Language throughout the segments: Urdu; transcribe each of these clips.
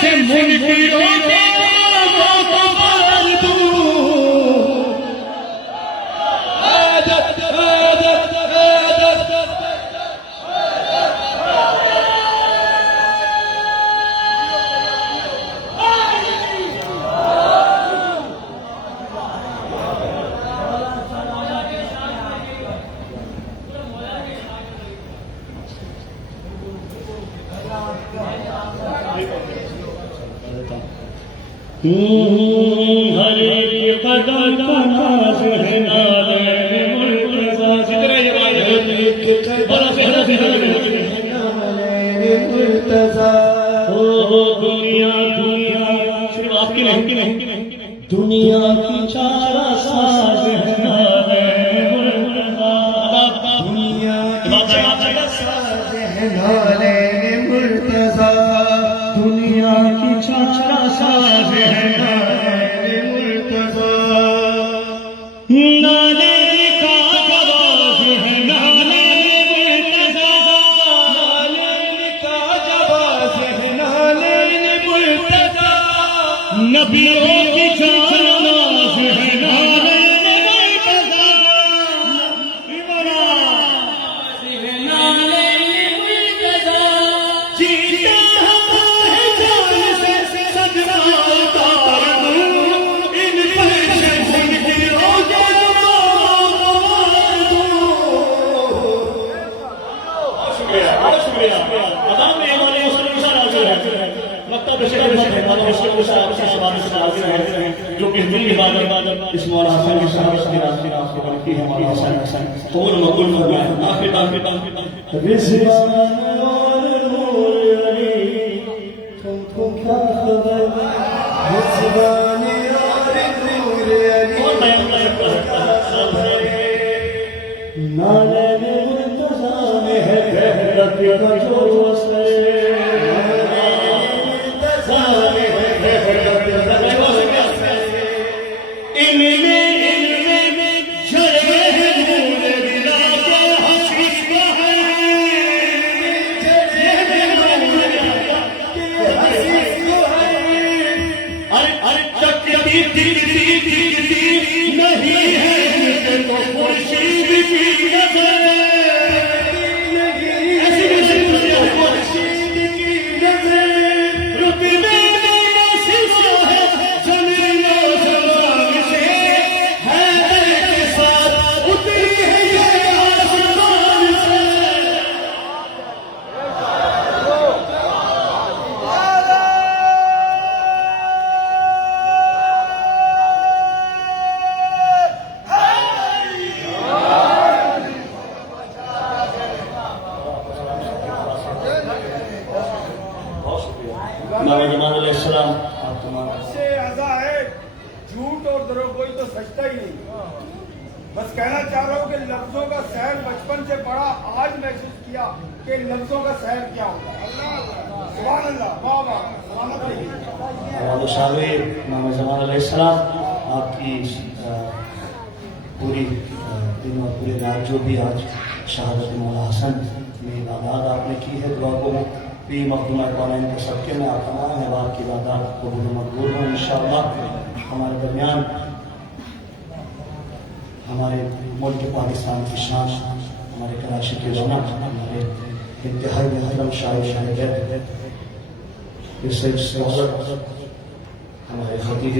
سے منکروں کے ناموں کو مار دوں عادت عادت عادت ہر ایک قدم کا ناز ہے نالے مرتضی ہر ایک قدم کا ناز ہے نالے مرتضی دنیا دنیا صرف آپ کی نہیں دنیا کی چارہ ساز ہے نالے مرتضی دنیا کی چارہ ساز ہے نالے مرتضی دنیا کی چارہ ساز ہے نالے مرتضی نالے کا جواز ہے نالے مرتضی نالے کا جواز ہے نالے مرتضی نبیوں کی جان ناز ہے نالے جو کہ دل عبادت اس مولا حسن کی صحابت کی راستے بنتی ہے مولا حسن قول مقول فرمائے آخر آخر رضوان اور نور علی تم کو کیا خبر رضوان اور نور علی نالے مرتضی میں ہے بہرت کا جو اثر سجتا ہی نہیں. بس کہنا چاہ رہا ہوں کہ لفظوں کا سحر بچپن سے پڑھا آج محسوس کیا کہ لفظوں کا سحر کیا ہوتا ہے. سبحان اللہ. واہ واہ. شاعر امام زمان علیہ السلام آپ کی پوری دن اور پوری رات جو بھی آج شہادت مولا حسن میں عبادات آپ نے کی ہے دعا کو بھی مخدومہ قوانین کے صدقے میں آپ تمام احباب کی عبادات قبول و مقبول ہوں انشاءاللہ. ہمارے درمیان ہمارے ملک پاکستان کی شان ہمارے کراچی کے رونق ہمارے انتہائی محترم شاعر ہمارے خطیب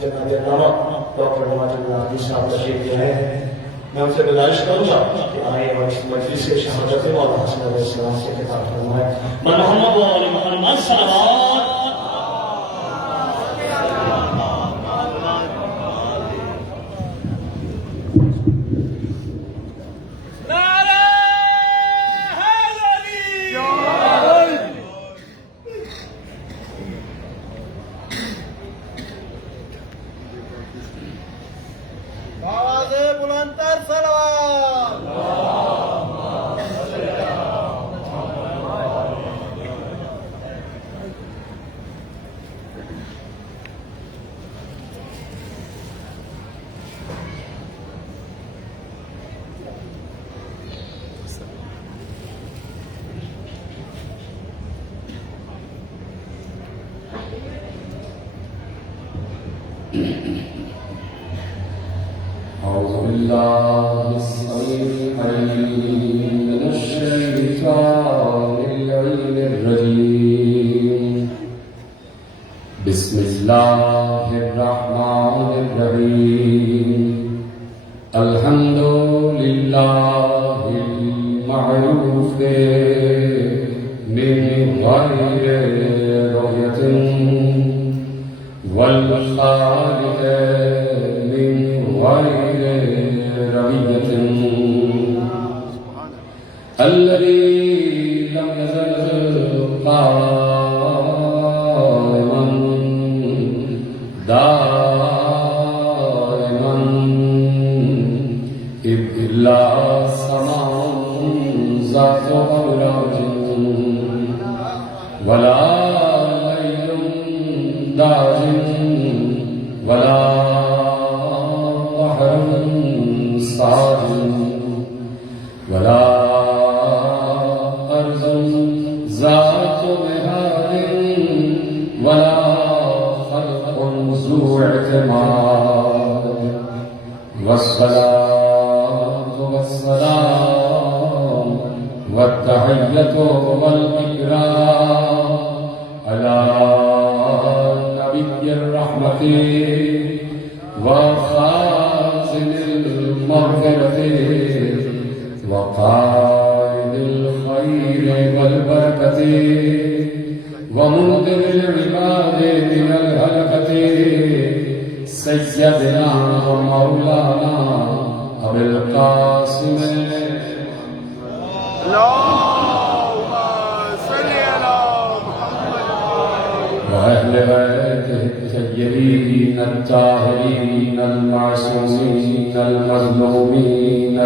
جناب علامہ ڈاکٹر نواز اللہ عادی صاحب تشریف لائے ہیں. میں ان سے گزارش کروں گا کہ آئے اور اس مجلس سے شہادت مولا حسن علیہ السلام سے خطاب فرمائے. من محمد و آل محمد صلوات. بالله السميع العليم من الشيطان اللعين الرجيم. بسم الله الرحمن الرحيم. الحمد لله المعروف من غير رؤية والخالق من غير رؤية الذي لم يزل قائما دائما إلا سماء ذات أوراق ولا ليل داج ولا بحر صاد ولا أرض ذات مهاد ولا خلق ذو اعتماد والصلاة والسلام والتحية والإكرام على نبي الرحمة وخازن المغفرة وقائد الخير والبركة ومنذر العباد من الهلكة سيدنا ومولانا أبي القاسم اللهم صل على محمد وأهل بيته الطيبين الطاهرين المعصومين المظلومين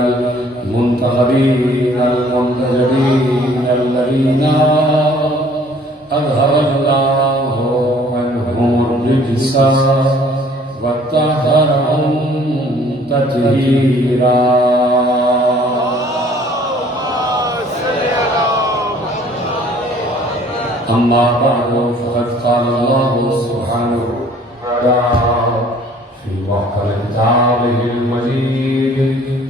المنتخبين المنتجبين الذين أظهر الله عنهم الرجس وطهرهم تطهيرا. أما بعد فقد قال الله سبحانه وتعالى في محكم كتابه المجيد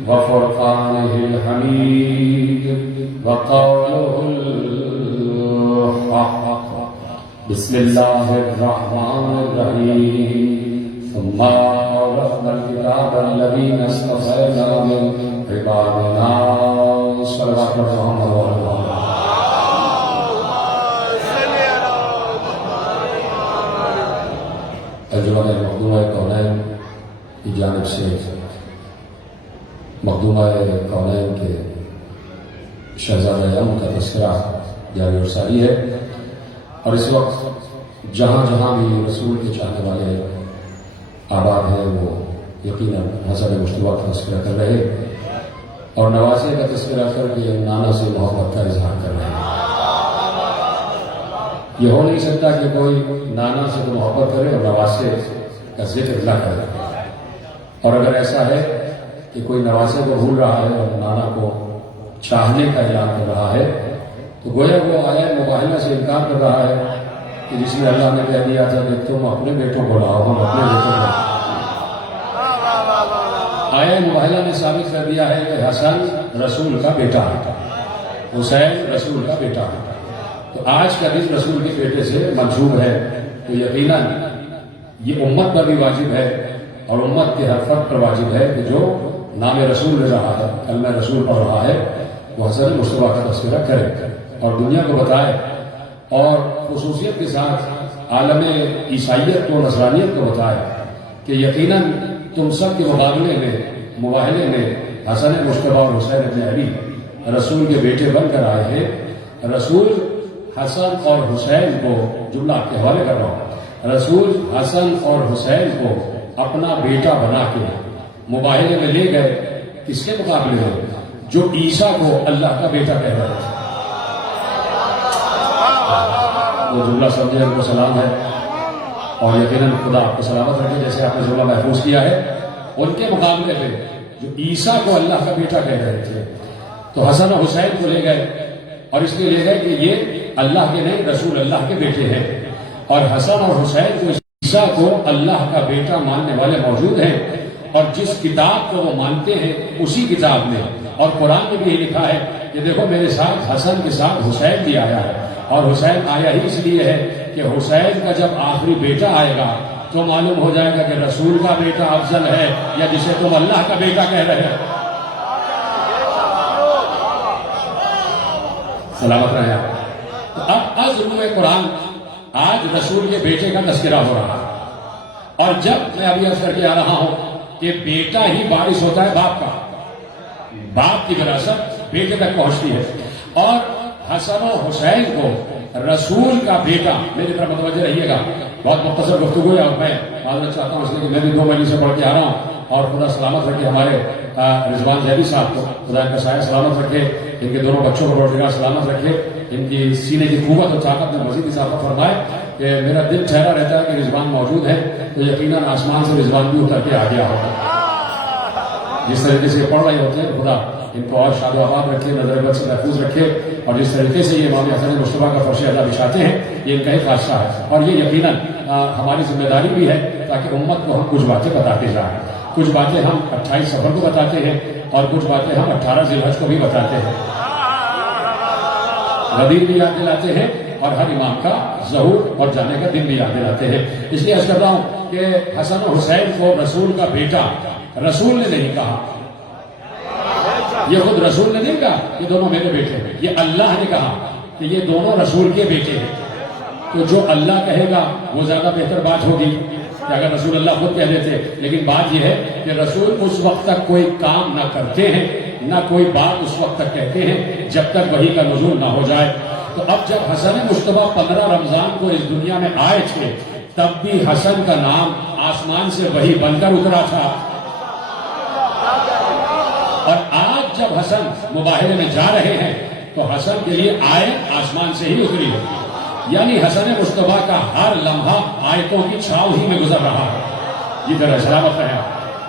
وفرقانه الحميد وقوله الحق. بسم الله الرحمن الرحيم. ثم أورثنا الكتاب الذين اصطفينا من عبادنا صلوات محمد وعلى ترجمہ مخدومہ کونین کی جانب سے مخدومہ کونین کے شہزادہ یم کا تذکرہ جاری اور ساری ہے، اور اس وقت جہاں جہاں بھی رسول کے چاہنے والے آباد ہیں وہ یقیناً حسن مشتبہ کا تذکرہ کر رہے اور نواسے کا تذکرہ کر کے نانا سے محبت کا اظہار کر رہے ہیں. یہ ہو نہیں سکتا کہ کوئی نانا سے تو محبت کرے اور نواسے کا ذکر نہ کرے، اور اگر ایسا ہے کہ کوئی نواسے کو بھول رہا ہے اور نانا کو چاہنے کا اعلان کر رہا ہے تو گویا وہ آیت مباہلہ سے انکار کر رہا ہے کہ جس میں اللہ نے کہہ دیا تھا کہ تم اپنے بیٹوں کو لاؤ، ہم اپنے بیٹوں کو لاؤ. آیت مباہلہ نے ثابت کر دیا ہے کہ حسن رسول کا بیٹا ہے، حسین رسول کا بیٹا ہے. تو آج کا دن رسول کے بیٹے سے منسوب ہے، تو یقیناً یہ امت پر بھی واجب ہے اور امت کے ہر فرد پر واجب ہے کہ جو نام رسول لے رہا ہے، کلمہ رسول پڑھ رہا ہے، وہ حسن مصطفیٰ کا تذکرہ کرے اور دنیا کو بتائے، اور خصوصیت کے ساتھ عالم عیسائیت کو، نصرانیت کو بتائے کہ یقیناً تم سب کے مقابلے میں، مباہلے میں حسن مصطفیٰ اور حسین ابن علی رسول کے بیٹے بن کر آئے ہیں. رسول حسن اور حسین کو، جملہ آپ کے حوالے کر رہا ہوں، رسول حسن اور حسین کو اپنا بیٹا بنا کے مباہلے میں لے گئے. کس کے مقابلے میں؟ جو عیسیٰ کو اللہ کا بیٹا کہہ رہے تھے. وہ جملہ سمجھے، ان کو سلام ہے، اور یقیناً خدا آپ کو سلامت رکھے جیسے آپ نے جملہ محفوظ کیا ہے. ان کے مقابلے میں جو عیسیٰ کو اللہ کا بیٹا کہہ رہے تھے تو حسن اور حسین کو لے گئے، اور اس لیے لے گئے کہ یہ اللہ کے نہیں رسول اللہ کے بیٹے ہیں. اور حسن اور حسین کو، عیسیٰ کو اللہ کا بیٹا ماننے والے موجود ہیں، اور جس کتاب کو وہ مانتے ہیں اسی کتاب میں اور قرآن میں بھی لکھا ہے کہ دیکھو میرے ساتھ حسن کے ساتھ حسین بھی آیا ہے، اور حسین آیا ہی اس لیے ہے کہ حسین کا جب آخری بیٹا آئے گا تو معلوم ہو جائے گا کہ رسول کا بیٹا افضل ہے یا جسے تم اللہ کا بیٹا کہہ رہے ہیں۔ سلامت رہے آپ۔ تو اب از روح قرآن آج رسول کے بیٹے کا تذکرہ ہو رہا ہے، اور جب میں ابھی عرض کر کے آ رہا ہوں کہ بیٹا ہی وارث ہوتا ہے باپ کا، باپ کی وراثت بیٹے تک پہنچتی ہے، اور حسن و حسین کو رسول کا بیٹا، میری طرف متوجہ رہیے گا، بہت مختصر گفتگو ہے اور میں معذرت چاہتا ہوں اس لیے کہ میں بھی 2 مہینے سے پڑھ کے آ رہا ہوں، اور خدا سلامت رکھے ہمارے رضوان زیدی صاحب کو، خدا کا سایہ سلامت رکھے، ان کے دونوں بچوں کو پروردگار سلامت رکھے، ان کی سینے کی قوت اور طاقت میں مزید اضافہ فرمائے کہ میرا دل ٹھہرا رہتا ہے کہ رضوان موجود ہے تو یقیناً آسمان سے رضوان بھی اتر کے آ گیا ہوگا۔ جس طریقے سے پڑھ رہے ہوتے ہیں خدا ان کو اور شاد و آباد رکھے، نظر بد سے محفوظ رکھے، اور جس طریقے سے یہ امام حسن مصطفیٰ کا فرش اعلیٰ بچھاتے ہیں یہ ان کا ہی خاصہ ہے، اور یہ یقیناً ہماری ذمہ داری بھی ہے تاکہ امت کو ہم کچھ باتیں بتاتے جائیں۔ کچھ باتیں ہم 28 سفر کو بتاتے ہیں اور کچھ باتیں ہم 18 ذی الحج کو بھی بتاتے ہیں، غدیر بھی یاد دلاتے ہیں، اور ہر امام کا ظہور اور جانے کا دن بھی یاد دلاتے ہیں۔ اس لیے عرض کر رہا ہوں کہ حسن و حسین کو رسول کا بیٹا رسول نے نہیں کہا، یہ خود رسول نے نہیں کہا کہ دونوں میرے بیٹے ہیں، یہ اللہ نے کہا کہ یہ دونوں رسول کے بیٹے ہیں۔ تو جو اللہ کہے گا وہ زیادہ بہتر بات ہوگی کہ اگر رسول اللہ خود کہہ دیتے، لیکن بات یہ ہے کہ رسول اس وقت تک کوئی کام نہ کرتے ہیں، نہ کوئی بات اس وقت تک کہتے ہیں جب تک وحی کا نزول نہ ہو جائے۔ تو اب جب حسن مصطفیٰ 15 رمضان کو اس دنیا میں آئے تھے تب بھی حسن کا نام آسمان سے وحی بن کر اترا تھا، اور آج جب حسن مباہرے میں جا رہے ہیں تو حسن کے لیے آیت آسمان سے ہی اتری ہے، یعنی حسن مصطفیٰ کا ہر لمحہ آیتوں کی چھاؤں ہی میں گزر رہا ہے۔ یہ ذرا سلامت رہے،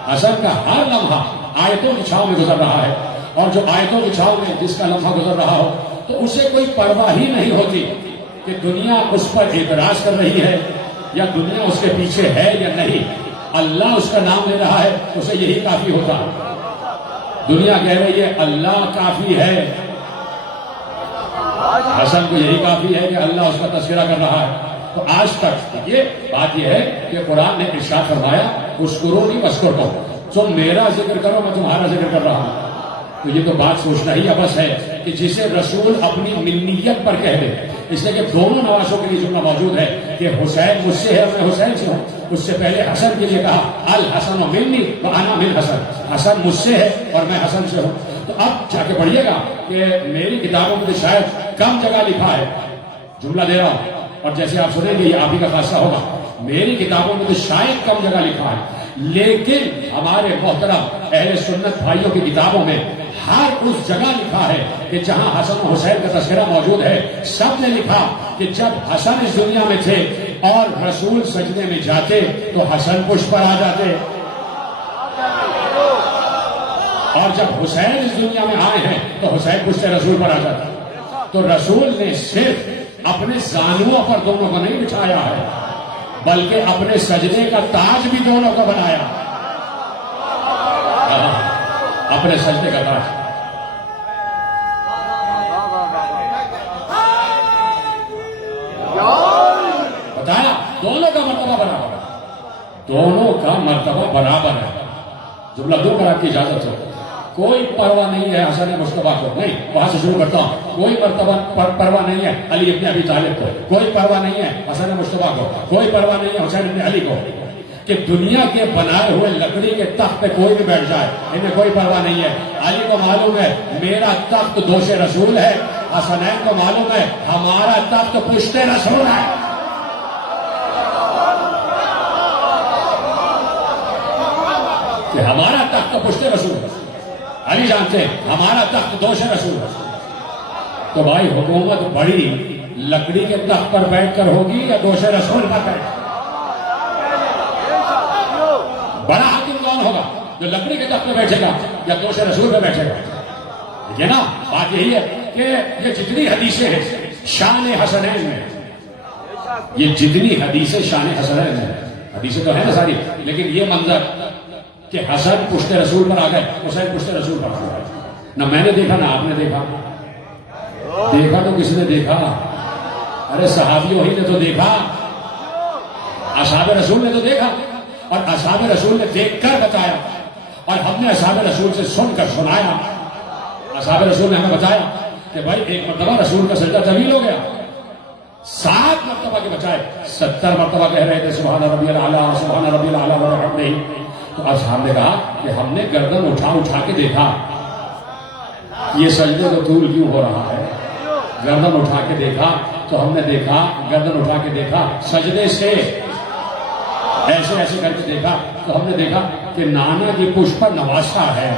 حسن کا ہر لمحہ آیتوں کی چھاؤں میں گزر رہا ہے، اور جو آیتوں کی چھاؤں میں جس کا لمحہ گزر رہا ہو تو اسے کوئی پرواہ ہی نہیں ہوتی کہ دنیا اس پر اعتراض کر رہی ہے یا دنیا اس کے پیچھے ہے یا نہیں، اللہ اس کا نام لے رہا ہے، اسے یہی کافی ہوتا ہے۔ دنیا کہہ رہی ہے اللہ کافی ہے، حسن کو یہی کافی ہے کہ اللہ اس کا تذکرہ کر رہا ہے۔ تو آج تک یہ بات یہ ہے کہ قرآن نے ارشاد فرمایا اذکرونی اذکرکم، تم میرا ذکر کرو میں تمہارا ذکر کر رہا ہوں۔ تو یہ تو بات سوچنا ہی ابس ہے کہ جسے رسول اپنی منیت پر کہہ دے، اس لیے کہ دونوں نوازوں کے لیے جملہ موجود ہے کہ حسین مجھ سے ہے اور میں حسین سے ہوں۔ اس سے پہلے حسن کے لیے کہا الحسن منی وانا من حسن، حسن مجھ سے ہے اور میں حسن سے ہوں۔ تو اب جا کے پڑھیے گا کہ میری کتابوں میں شاید کم جگہ لکھا ہے، جملہ دے رہا ہوں اور جیسے آپ سنیں گے یہ آپ ہی کا فیصلہ ہوگا، میری کتابوں میں تو شاید کم جگہ لکھا ہے، لیکن ہمارے محترم اہل سنت بھائیوں کی کتابوں میں ہر اس جگہ لکھا ہے کہ جہاں حسن و حسین کا تذکرہ موجود ہے، سب نے لکھا کہ جب حسن اس دنیا میں تھے اور رسول سجدے میں جاتے تو حسن پشت پر آ جاتے، اور جب حسین اس دنیا میں آئے ہیں تو حسین پشت رسول پر آ جاتے۔ تو رسول نے صرف اپنے زانوؤں پر دونوں کو نہیں بٹھایا ہے بلکہ اپنے سجدے کا تاج بھی دونوں کو بنایا، اپنے سجدے کا تاج۔ بتایا دونوں کا مرتبہ برابر ہے، دونوں کا مرتبہ برابر ہے۔ جملہ دو پر آپ کی اجازت ہو، کوئی پرواہ نہیں ہے حسن مصطفیٰ کو، نہیں وہاں سے شروع کرتا ہوں، کوئی مرتبہ پرواہ نہیں ہے علی ابن ابی طالب کو، کوئی پرواہ نہیں ہے حسن مصطفیٰ کو، کوئی پرواہ نہیں ہے حسین ابن علی کو، کہ دنیا کے بنائے ہوئے لکڑی کے تخت پہ کوئی بھی بیٹھ جائے انہیں کوئی پرواہ نہیں ہے۔ علی کو معلوم ہے میرا تخت دوش رسول ہے، حسنین کو معلوم ہے ہمارا تخت پشت رسول ہے۔ کہ ہمارا تخت پشت رسول ہے، علی جانتے ہیں ہمارا تخت دوش رسول ہے۔ تو بھائی حکومت بڑی لکڑی کے تخت پر بیٹھ کر ہوگی یا دوش رسول پر بیٹھ؟ بڑا حاکم کون ہوگا، جو لکڑی کے تخت پہ بیٹھے گا یا دوش رسول پہ بیٹھے گا؟ یہ نا بات یہی ہے کہ یہ جتنی حدیثیں ہیں شان حسنین میں، یہ جتنی حدیثیں شان حسنین میں، حدیثیں تو ہیں نا ساری، لیکن یہ منظر کہ حسن پشت رسول پر آ گئے، حسین پشت رسول پر آ گئے. نہ میں نے دیکھا نہ آپ نے دیکھا. دیکھا تو کس نے دیکھا؟ ارے صحابیوں ہی نے تو دیکھا، اصحاب رسول نے تو دیکھا، اور اصحاب رسول نے دیکھ کر بتایا، اور ہم نے اصحاب رسول سے سن کر سنایا. اصحاب رسول نے ہمیں بتایا کہ بھائی ایک مرتبہ رسول کا سجدہ طویل ہو گیا، 7 مرتبہ کے بچائے 70 مرتبہ کہہ رہے تھے سبحان ربی الاعلیٰ سبحان ربی الاعلیٰ وبحمدہ. تو اصحاب نے کہا کہ ہم نے گردن اٹھا اٹھا کے دیکھا یہ سجدے کو طول کیوں ہو رہا ہے. گردن اٹھا کے دیکھا تو ہم نے دیکھا، گردن اٹھا کے دیکھا سجدے سے ایسے ایسے کر کے دیکھا تو ہم نے دیکھا کہ نانا کی پشت پر نواسا ہے،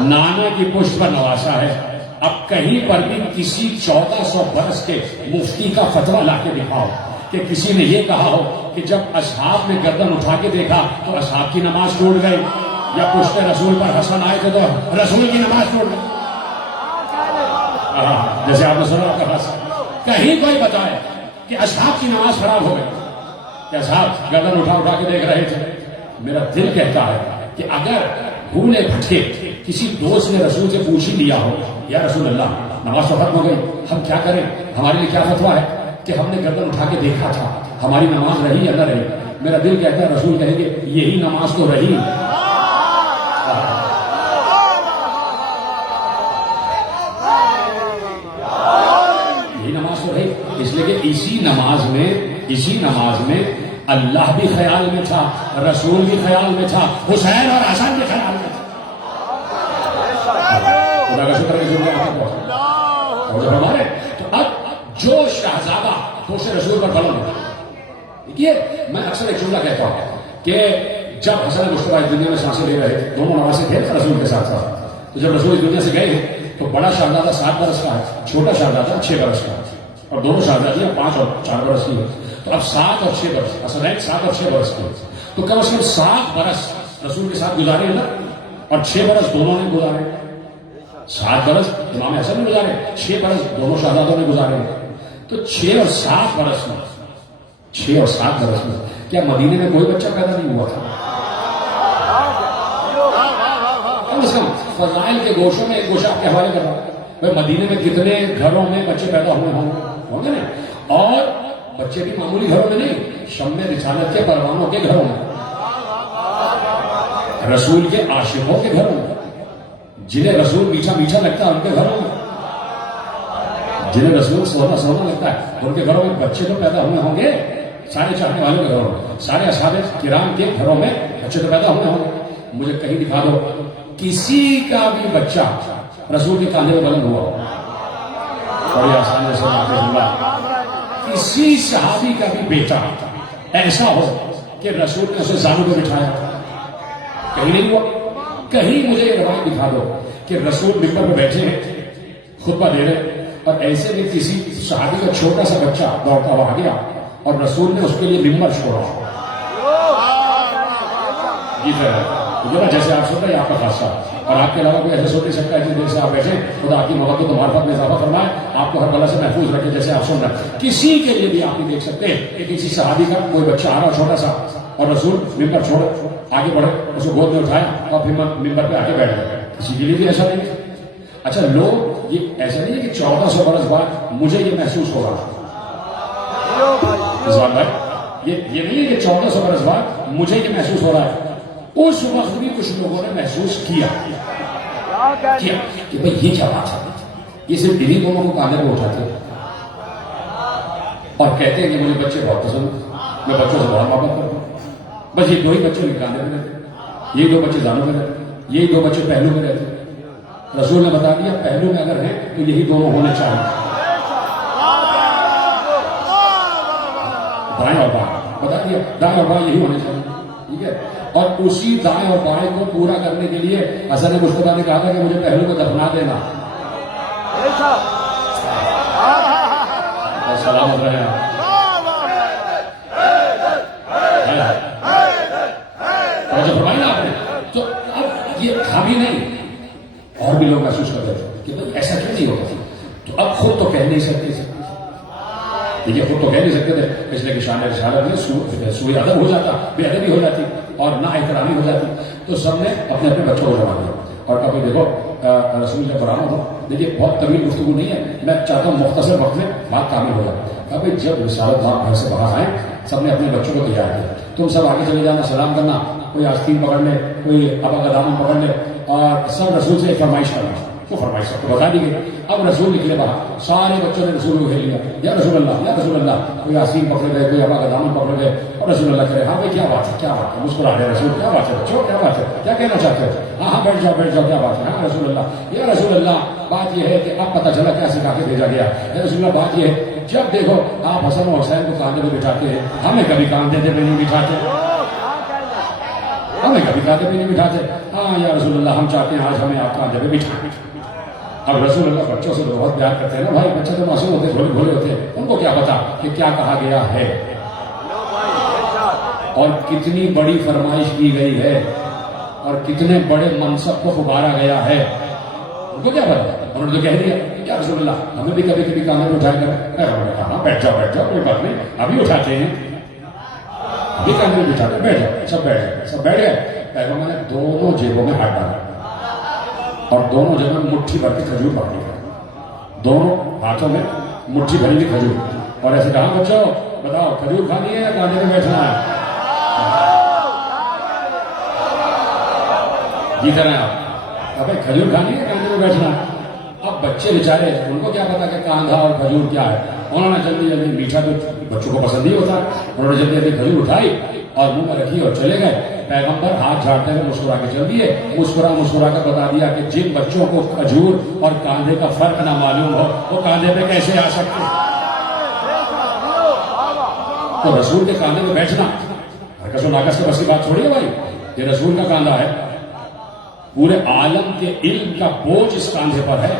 نانا کی پشت پر نواسا ہے. اب کہیں پر بھی کسی 1400 برس کے مفتی کا فتویٰ لا کے دکھاؤ کہ کسی نے یہ کہا ہو کہ جب اصحاب نے گردن اٹھا کے دیکھا تو اصحاب کی نماز ٹوٹ گئی، یا پشت رسول پر حسن آئے تھے تو رسول کی نماز ٹوٹ گئی. جیسے آپ نے سنا آپ کا حسن، کہیں کوئی بتائے کہ اصحاب کی نماز خراب ہو گئی کہ اصحاب گردن اٹھا اٹھا کے دیکھ رہے تھے. میرا دل کہتا ہے کہ اگر بھولے بھٹکے کسی دوست نے رسول سے پوچھ ہی لیا ہو یا رسول اللہ نماز تو ختم ہو گئی، ہم کیا کریں، ہمارے لیے کیا فتویٰ ہے، کہ ہم نے گردن اٹھا کے دیکھا تھا، ہماری نماز رہی یا نہ رہی. میرا دل کہتا ہے رسول کہیں گے یہی نماز تو رہی. یہی نماز تو رہی، اس لیے کہ اسی نماز میں اللہ بھی خیال میں تھا، رسول بھی خیال میں تھا، حسین اور حسن بھی خیال میں تھا. خدا کا شکر ہے اور جب ہمارے تو اب جو شہزادہ پشت رسول پر بلند ہوتا. دیکھیے میں اکثر ایک جملہ کہتا ہوں کہ جب حسن مصطفیٰ اس دنیا میں سانسیں لے رہے تھے، دونوں نواسے تھے رسول کے ساتھ ساتھ، تو جب رسول اس دنیا سے گئے تو بڑا شہزادہ 7 برس کا ہے، چھوٹا شہزادہ 6 برس کا ہے، اور دونوں شہزادیاں 5 اور 4 برس کی ہے. تو اب 7 اور 6 برس حسنین 7 اور 6 برس کی، تو کم از کم 7 برس رسول کے ساتھ گزارے نا، اور 6 برس دونوں نے گزارے. 7 برس امام حسن نے گزارے، 6 برس دونوں شہزادوں نے گزارے. تو 6 اور 7 برس میں کیا مدینے میں کوئی بچہ پیدا نہیں ہوا تھا؟ کم از کم فضائل کے گوشوں میں ایک گوشہ آپ کے حوالے کر رہا ہوں، مدینے میں کتنے گھروں میں بچے پیدا ہوئے ہوں گے نا، اور بچے بھی معمولی گھروں میں نہیں، شم رسالت کے پروانوں کے گھروں میں، رسول کے عاشقوں کے گھروں میں، جنہیں رسول میٹھا میٹھا لگتا ہے ان کے گھروں میں، جنہیں رسول سونا سونا لگتا ہے ان کے گھروں میں بچے تو پیدا ہوئے ہوں گے. سارے چاہنے والوں کے گھروں میں، سارے اصحاب کرام کے گھروں میں بچے تو پیدا ہوئے ہوں گے. مجھے کہیں دکھا دو کسی کا بھی بچہ رسول کے کاندھے میں بلند ہوا ہو، بڑی آسانی سے کسی صحابی کا بھی بیٹا ایسا ہو کہ رسول نے اسے زانوں پہ بٹھایا، کہیں نہیں ہوا. کہیں مجھے یہ روایت دکھا دو کہ رسول ممبر پہ بیٹھے ہیں خطبہ دے رہے اور ایسے میں کسی صحابی کا چھوٹا سا بچہ دوڑتا ہوا آ گیا اور رسول نے اس کے لیے ممبر چھوڑا. یہ ہے جیسے آپ سن رہے ہیں آپ کا خاصہ، اور آپ کے علاوہ کوئی ایسے سن نہیں سکتا ہے جیسے آپ بیٹھے. خدا آپ کی محبت و معرفت میں اضافہ فرمائے، آپ کو ہر بلا سے محفوظ رکھے جیسے آپ سن رہے ہیں. کسی کے لیے بھی آپ نہیں دیکھ سکتے کہ کسی صحابی کا کوئی بچہ آ رہا چھوٹا سا اور رسول ممبر چھوڑ آگے بڑھے، اس کو گود میں اٹھایا اور پھر ممبر پہ آ کے بیٹھ گئے. کسی کے لیے بھی ایسا نہیں. اچھا لوگ یہ ایسا نہیں ہے کہ 1400 برس بعد مجھے یہ محسوس ہو رہا یہ نہیں ہے کہ 1400 برس بعد مجھے یہ محسوس ہو رہا ہے. اس وقت بھی کچھ لوگوں نے محسوس کیا کہ بھئی یہ کیا بات ہے. یہ صرف دلی دونوں کو کاندھے پہ اٹھاتے اور کہتے ہیں کہ مجھے بچے بہت پسند، میں بچوں سے بہت محبت کرتا ہوں. بس یہ 2 ہی بچے میرے کاندھے پہ رہتے، یہ 2 بچے دانوں میں رہتے، یہی 2 بچے پہلو میں رہتے. رسول نے بتا دیا پہلو میں اگر ہیں تو یہی دونوں ہونے چاہیے، دائیں اور بائیں. بتا دیا دائیں اور بائیں یہی ہونے چاہیے. ٹھیک ہے. اور اسی دائیں اور بائیں کو پورا کرنے کے لیے حسن مصطفیٰ نے کہا تھا کہ مجھے پہلو کو دفنا دینا. سلامت رہے جو فرمایا نا آپ نے. تو اب یہ تھا بھی نہیں، اور بھی لوگ محسوس کرتے تھے کہ بھائی ایسا کیوں نہیں ہوتا تھا. تو اب خود تو کہہ نہیں سکتے تھے، دیکھیے خود تو کہہ نہیں سکتے تھے، اس لیے کہ شان رسالت میں سوء ادب ہو جاتا، بے ادبی ہو جاتی. اور نا احترامی ہو جاتی. تو سب نے اپنے اپنے بچوں کو جمع کیا اور کہا کہ دیکھو رسول اللہ قرآن ہو. دیکھیے بہت طویل گفتگو نہیں ہے, میں چاہتا ہوں مختصر وقت میں بات کامل ہو جائے. کہا بھائی جب رسالت آپ گھر سے باہر آئے سب نے اپنے بچوں کو تیار کیا, تم سب آگے چلے جانا, سلام کرنا, کوئی آستین پکڑ لے, کوئی ابا کا دامن پکڑ لے, اور سب رسول سے فرمائش کرنا. تو فرمائش سب کو بتا دی گئی. اب رسول نکلے باہر, سارے بچوں نے رسول کو گھیر لیا, یا رسول اللہ یا رسول اللہ. کوئی آستین پکڑ گئے, کوئی ابا کا دامن پکڑ گئے, اور رسول اللہ کرے ہاں بھائی کیا بات ہے, کیا بات ہے, مسکرا رہے رسول, کیا بات ہے بچوں, کیا بات ہے, کیا کہنا چاہتے ہو, ہاں ہاں بیٹھ جاؤ, کیا بات ہے, ہاں رسول اللہ یا رسول اللہ. بات یہ ہے کہ اب پتہ چلا کیا سکھا کے بھیجا گیا. رسول اللہ بات یہ ہے, جب دیکھو آپ حسن و حسین کو کاندھے پہ بٹھاتے ہیں, ہمیں کبھی کاندھے پہ نہیں بٹھاتے, ہمیں کبھی کاندھے پہ نہیں بٹھاتے. ہاں یا رسول اللہ ہم چاہتے ہیں آج ہمیں آپ کاندھے پہ بٹھائیں. اب رسول اللہ بچوں سے تو بہت پیار کرتے ہیں نا بھائی, بچے تو معصوم ہوتے, بھولے بھولے ہوتے ہیں, ان کو کیا پتا کہ کیا کہا گیا ہے اور کتنی بڑی فرمائش کی گئی ہے اور کتنے بڑے منصب کو پکارا گیا ہے. ان کو کیا پتا, انہوں نے تو کہہ دیا یا رسول اللہ ہمیں بھی کبھی کبھی کاندھے پہ اٹھایا کر. کہا بیٹھ جاؤ کوئی بات نہیں, ابھی اٹھاتے ہیں, ابھی کاندھے پہ بٹھاتے ہیں, بیٹھ جاؤ. سب بیٹھ گئے. پیغمبر نے دونوں جیبوں میں ہاتھ ڈالا اور دونوں جگہ مٹھی بھر کے کھجور پکڑی, دونوں ہاتھوں میں مٹھی بھری ہوئی کھجور, اور ایسے کہا بچوں بتاؤ کھجور کھانی ہے یا کاندھے پہ بیٹھنا ہے. جیت رہے ہیں آپ, بھائی کھجور کھانی ہے کاندھے پہ بیٹھنا ہے. اب بچے بیچارے ان کو کیا پتا کہ کاندھا اور کھجور کیا ہے. انہوں نے جلدی میٹھا تو بچوں کو پسند ہی ہوتا ہے, انہوں نے جلدی کھجور اٹھائی اور منہ میں رکھی اور چلے گئے. پیغمبر ہاتھ جھاڑتے ہوئے مسکرا کے چل دیے, مسکرا کر بتا دیا کہ جن بچوں کو کھجور اور کاندھے کا فرق نہ معلوم ہو وہ کاندھے پہ کیسے آ سکتے. تو رسول کے کاندھے پہ بیٹھنا ہرکس و ناقص کے بس کی بات چھوڑیے بھائی, یہ رسول کا کاندھا ہے, پورے عالم کے علم کا بوجھ اس کاندھے پر ہے,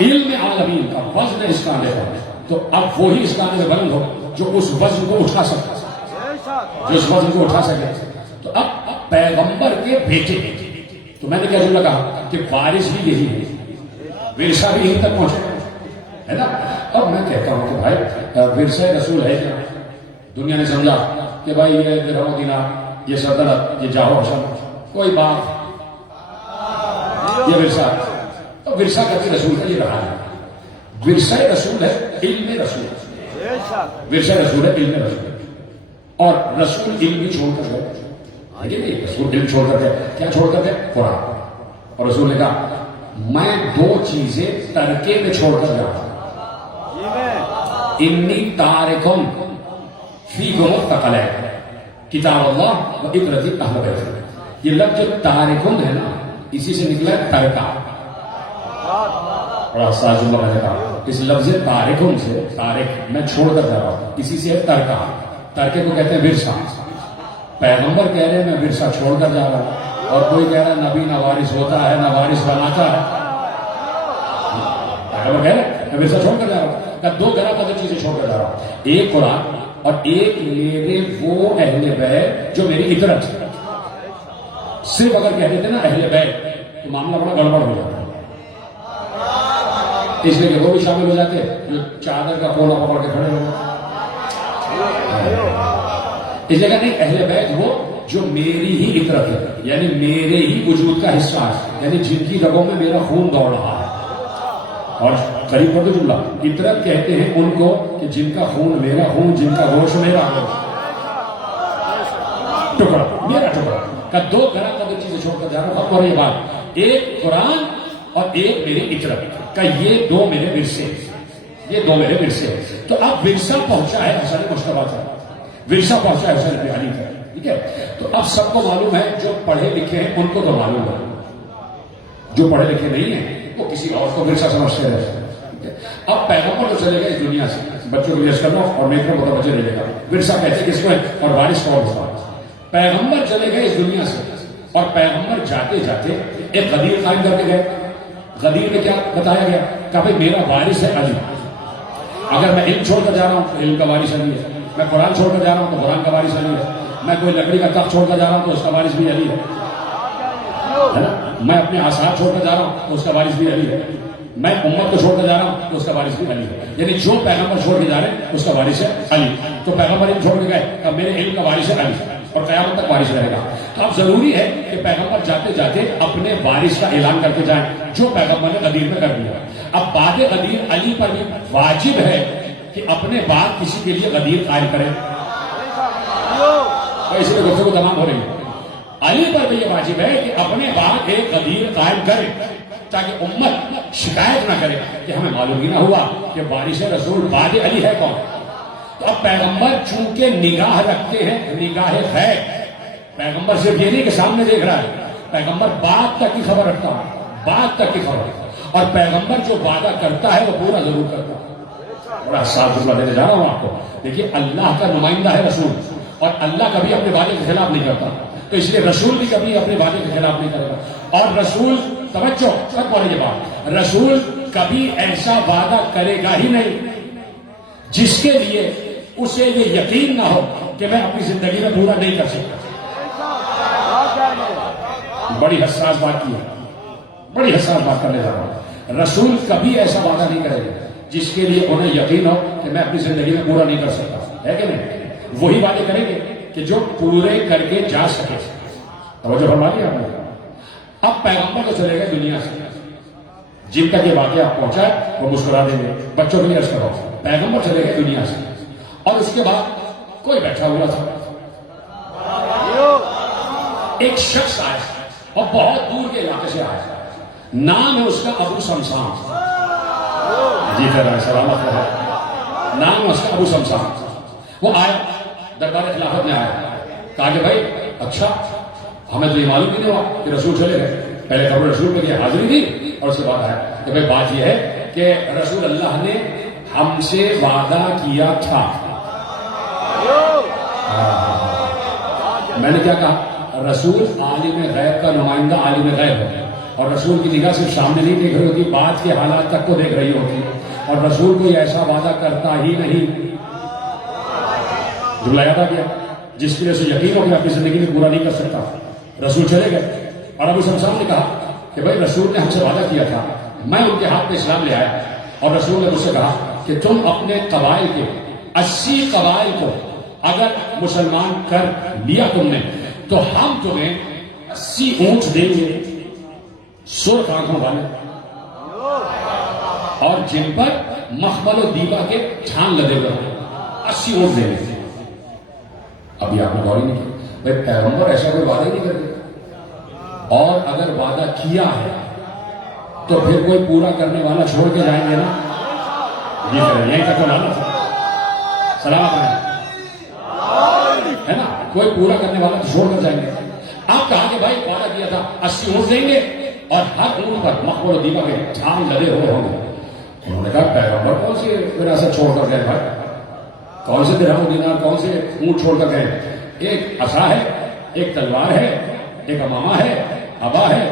علم عالمین کا وزن اس کاندھے پر ہے. تو اب وہی اس کاندھے پہ بلند ہو جو اس وزن کو اٹھا سکتا, جو اس وزن کو اٹھا سکے. تو اب پیغمبر کے بیٹے, تو میں نے کیا جملہ کہا کہ وارث بھی یہی ہے, ورثہ بھی یہیں تک پہنچے ہے نا. اب میں کہتا ہوں کہ بھائی ورثہ رسول ہے کیا. دنیا نے سمجھا کہ بھائی یہ درہم و دینار, یہ سلطنت, یہ جاہ و حشم, کوئی بات, یہ ورثہ. تو ورثہ کرتے رسول کا یہ رہا ہے. ورثہ رسول ہے علم رسول, ورثہ رسول ہے علم رسول. اور رسول علم بھی چھوڑ کر گئے, رسول علم چھوڑ کر گئے, کیا چھوڑ کر گئے, قرآن. اور رسول نے کہا میں دو چیزیں ترکے میں چھوڑ کر جا رہا ہوں, انی تارکم فیکم الثقلین کتاب اللہ و عبرتی اہل بیت. یہ لفظ جو تارکم ہے نا اسی سے نکلا ہے ترکہ. بڑا ساز جملہ میں نے کہا, اس لفظ تارکم سے, تارک میں چھوڑ کر جا رہا ہوں, اسی سے ہے ترکہ. ترکے کو کہتے ہیں ورثہ. پیغمبر کہہ رہے ہیں میں ورثہ چھوڑ کر جا رہا ہوں, اور کوئی کہہ رہا ہے نبی نہ وارث ہوتا ہے نہ وارث بناتا ہے. پیغمبر کہہ رہے ہیں میں ورثہ چھوڑ کر جا رہا ہوں. دو طرح کا چیزیں چھوڑ کر جا رہا ہوں, ایک قرآن اور ایک میرے وہ اہل بیت جو میری اطرت ہے. صرف اگر کہہ دیتے نا اہل بیت تو معاملہ بڑا گڑبڑ ہو جاتا ہے, اس لیے کہ وہ بھی شامل ہو جاتے جو چادر کا کونا پکڑ کے کھڑے ہو. اس جگہ نہیں, اہل بیت وہ جو میری ہی اطرت ہے, یعنی میرے ہی وجود کا حصہ ہے, یعنی جن کی رگوں میں میرا خون دوڑ رہا ہے. اور قریب پڑھ دو جملہ, اطرت کہتے ہیں ان کو کہ جن کا خون میرا خون, جن کا گوشت میرا گوشت, ٹکڑا میرا ٹکڑا. کا دو طرح کا چیزیں چھوڑ کر جا رہا ہوں. اور یہ بات, ایک قرآن اور ایک میری اطرت کا, یہ دو میرے ورثے, یہ دو میرے ورثے. تو اب ورثہ پہنچا ہے حسن مشتبہ کا, ورثہ پہنچا ہے حسن علی کا, ٹھیک ہے. تو اب سب کو معلوم ہے, جو پڑھے لکھے ہیں ان کو تو معلوم ہے, جو پڑھے لکھے نہیں ہیں وہ کسی اور کو ورثہ سمجھتے رہتے ہیں. اب پیغمبر تو چلے گئے اس دنیا سے, بچوں کو یش کرنا اور میرے کو بتا بچے رہے گا. ورثہ کہتے کس کو ہے اور وارث کون ہوگا. پیغمبر چلے گئے اس دنیا سے, اور پیغمبر جاتے جاتے ایک غدیر قائم کر کے گئے. غدیر میں کیا بتایا گیا کہ بھائی میرا وارث ہے علی. اگر میں علم چھوڑ کر جا رہا ہوں تو علم کا وارث علی ہے, میں قرآن چھوڑ کر جا رہا ہوں تو قرآن کا وارث علی ہے, میں کوئی لکڑی کا تخت چھوڑ کر جا رہا ہوں تو اس کا وارث بھی علی ہے نا, میں اپنے آثار چھوڑ کر جا رہا ہوں تو اس کا وارث بھی علی ہے, میں امت کو چھوڑ کر جا رہا ہوں تو اس کا وارث بھی علی ہے. یعنی جو پیغمبر چھوڑ کے جا رہے ہیں اس کا وارث ہے علی. تو پیغمبر علم چھوڑ کے گئے, اب میرے علم کا وارث ہے علی. اور قیامت تک بارش رہے گا. تو اب ضروری ہے کہ پیغمبر جاتے جاتے اپنے بارش کا اعلان کر کے جائیں جو پیغمبر نے غدیر میں کر دیا. اب بعد غدیر علی پر بھی واجب ہے کہ اپنے بعد کسی کے لیے غدیر قائم کرے. تو اسی لیے گفتگو تمام ہو رہی ہے. علی پر بھی یہ واجب ہے کہ اپنے بعد ایک غدیر قائم کرے تاکہ امت شکایت نہ کرے کہ ہمیں معلوم ہی نہ ہوا کہ وارث رسول بعد علی ہے کون. تو اب پیغمبر چونکہ نگاہ رکھتے ہیں, نگاہ غیب, پیغمبر صرف یہ نہیں کہ سامنے دیکھ رہا ہے, پیغمبر بعد تک کی خبر رکھتا ہے, بعد تک کی خبر. اور پیغمبر جو وعدہ کرتا ہے وہ پورا ضرور کرتا ہے. بڑا صاف جملہ دینے جا رہا ہوں آپ کو. دیکھیے اللہ کا نمائندہ ہے رسول, اور اللہ کبھی اپنے وعدے کے خلاف نہیں کرتا, تو اس لیے رسول بھی کبھی اپنے وعدے کے خلاف نہیں کرے گا. اور رسول, توجہ سب بولے کے بعد, رسول کبھی ایسا وعدہ کرے گا ہی نہیں جس کے لیے اسے یہ یقین نہ ہو کہ میں اپنی زندگی میں پورا نہیں کر سکتا. بڑی حساس بات کی ہے, بڑی حساس بات کرنے جا رہا ہوں. رسول کبھی ایسا وعدہ نہیں کرے گا جس کے لیے انہیں یقین ہو کہ میں اپنی زندگی میں پورا نہیں کر سکتا, ہے کہ نہیں. وہی وعدے کریں گے کہ جو پورے کر کے جا سکے. توجہ فرما لیا آپ نے. اب پیغمبر تو چلے گئے دنیا سے, جن تک یہ واقعہ پہنچا وہ مسکرا دیں گے. بچوں کے لیے عرض کرو, پیغمبر چلے گئے دنیا سے, اور اس کے بعد کوئی بیٹھا ہوا تھا, ایک شخص آیا اور بہت دور کے علاقے سے آیا, نام ہے اس کا ابو سمسام. جی خیر سلامت ہے, نام ہے اس کا ابو سمسام. وہ آیا دربار خلافت میں آیا, کہا کہ بھائی اچھا ہمیں تو یہ معلوم ہی نہیں ہوا کہ رسول چلے گئے. پہلے قبر رسول کے لیے حاضری دی اور اس کے بعد آیا کہ بھائی بات یہ ہے کہ رسول اللہ نے ہم سے وعدہ کیا تھا. میں نے کیا کہا, رسول عالم غیب کا نمائندہ عالم غیب ہے, اور رسول کی نگاہ صرف سامنے نہیں دیکھ رہی ہوتی, بعد کے حالات تک کو دیکھ رہی ہوتی, اور رسول کوئی ایسا وعدہ کرتا ہی نہیں. جملہ یاد آ گیا, جس کی وجہ سے یقین ہو کہ اپنی زندگی میں پورا نہیں کر سکتا. رسول چلے گئے اور ابو سمسام نے کہا کہ بھائی رسول نے ہم سے وعدہ کیا تھا, میں ان کے ہاتھ میں اسلام لے آیا, اور رسول نے مجھ سے کہا کہ تم اپنے قبائل کے 80 قبائل کو اگر مسلمان کر لیا تم نے تو ہم تمہیں 80 اونٹ دیں گے, سرخ آنکھوں والے, اور جن پر مخمل و دیبا کے چھان لگے ہوئے, 80 اونٹ دیں گے. ابھی آپ نے غور ہی نہیں کیا, بھائی پیغمبر ایسا کوئی وعدہ ہی نہیں کرتے, اور اگر وعدہ کیا ہے تو پھر کوئی پورا کرنے والا چھوڑ کے جائیں گے نا. جی سر یہیں تک لانا تھا, سلامت ہے نا, کوئی پورا کرنے والا تو چھوڑ کر جائیں گے. آپ کہا کہ بھائی وعدہ کیا تھا 80 اونٹ دیں گے اور ہر اونٹ پر مخمل و دیبا کے چھان لگے ہوئے ہوں گے. انہوں نے کہا پیغمبر کون سی وراثت چھوڑ کر گئے بھائی, کون سے درہم و دینار, کون سے اونٹ چھوڑ کر گئے. ایک عصا ہے, ایک تلوار ہے, ایک امامہ ہے, ابا ہے,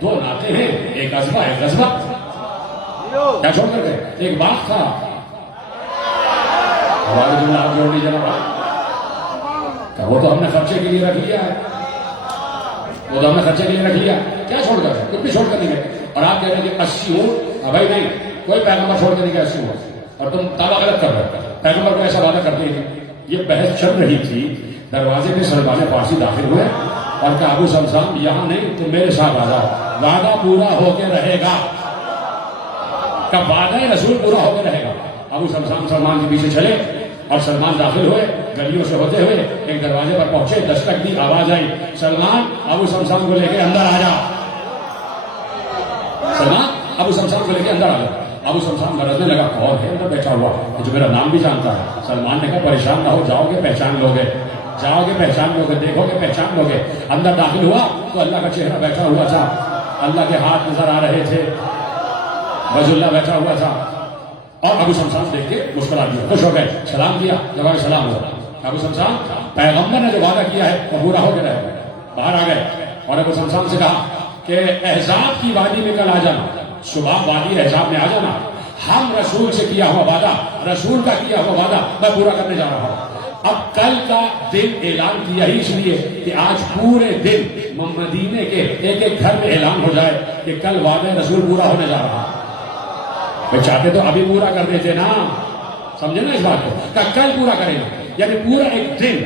2 ناطے ہیں, ایک قصبہ, ایک قصبہ, کیا چھوڑ کر گئے. ایک باغ تھا, ہمارے جملہ آپ جوڑ لیجیے نا, وہ تو ہم نے خرچے کے لیے رکھ لیا ہے, وہ تو ہم نے خرچے کے لیے رکھ لیا, کیا چھوڑ کر گئے, کچھ بھی چھوڑ کر نہیں گئے. اور آپ کہہ رہے ہیں کہ 80 اونٹ, بھائی نہیں, کوئی پیغمبر چھوڑ کے نہیں گیا 80 اونٹ, اور تم دعویٰ غلط کر رہے ہو, پیغمبر کو ایسا وعدہ کرتے ہیں. یہ بحث چل رہی تھی, دروازے میں سلمان فارسی داخل ہوئے اور کہا ابو سمسام یہاں نہیں, تم میرے ساتھ آ جاؤ, وعدہ پورا ہو کے رہے گا. کب وعدہ رسول پورا ہو کے رہے گا. ابو سمسام سلمان کے پیچھے چلے اور سلمان داخل ہوئے, گلیوں سے ہوتے ہوئے ایک دروازے پر پہنچے, دستک دی, آواز آئی, سلمان ابو سمسام کو لے کے اندر آ جا. سلمان ابو سمسام کو لے کے اندر آ جا. ابو سمسام گرجنے لگا, کون ہے اندر بیٹھا ہوا جو میرا نام بھی جانتا ہے. سلمان نے کہا پریشان نہ ہو, جاؤ گے پہچان لو گے, جاؤ گے پہچان لو گے, دیکھو گے پہچان لو گے. اندر داخل ہوا تو اللہ کا چہرہ بیٹھا ہوا تھا, اللہ کے ہاتھ نظر آ رہے تھے, وجہ اللہ بیٹھا ہوا تھا. اور ابو سمسام دیکھ کے مسکرا دیا, خوش ہو گئے, سلام کیا, جواب سلام ہوا. ابو سمسام پیغمبر نے جو وعدہ کیا ہے وہ پورا ہو کے رہے گا. باہر آ گئے اور ابو سمسام سے کہا کہ احزاب کی وادی میں کل آ جانا, صبح وادی احزاب میں آ جانا. ہم رسول سے کیا ہوا وعدہ, رسول کا کیا ہوا وعدہ میں پورا کرنے جا رہا ہوں. اب کل کا دن اعلان کیا ہی اس لیے کہ آج پورے دن مدینے کے ایک ایک گھر میں اعلان ہو جائے کہ کل وعدہ رسول پورا ہونے جا رہا. وہ چاہتے تو ابھی پورا کر دیتے نا, سمجھے نا اس بات کو, کہ کل پورا کریں گے, یعنی پورا ایک دن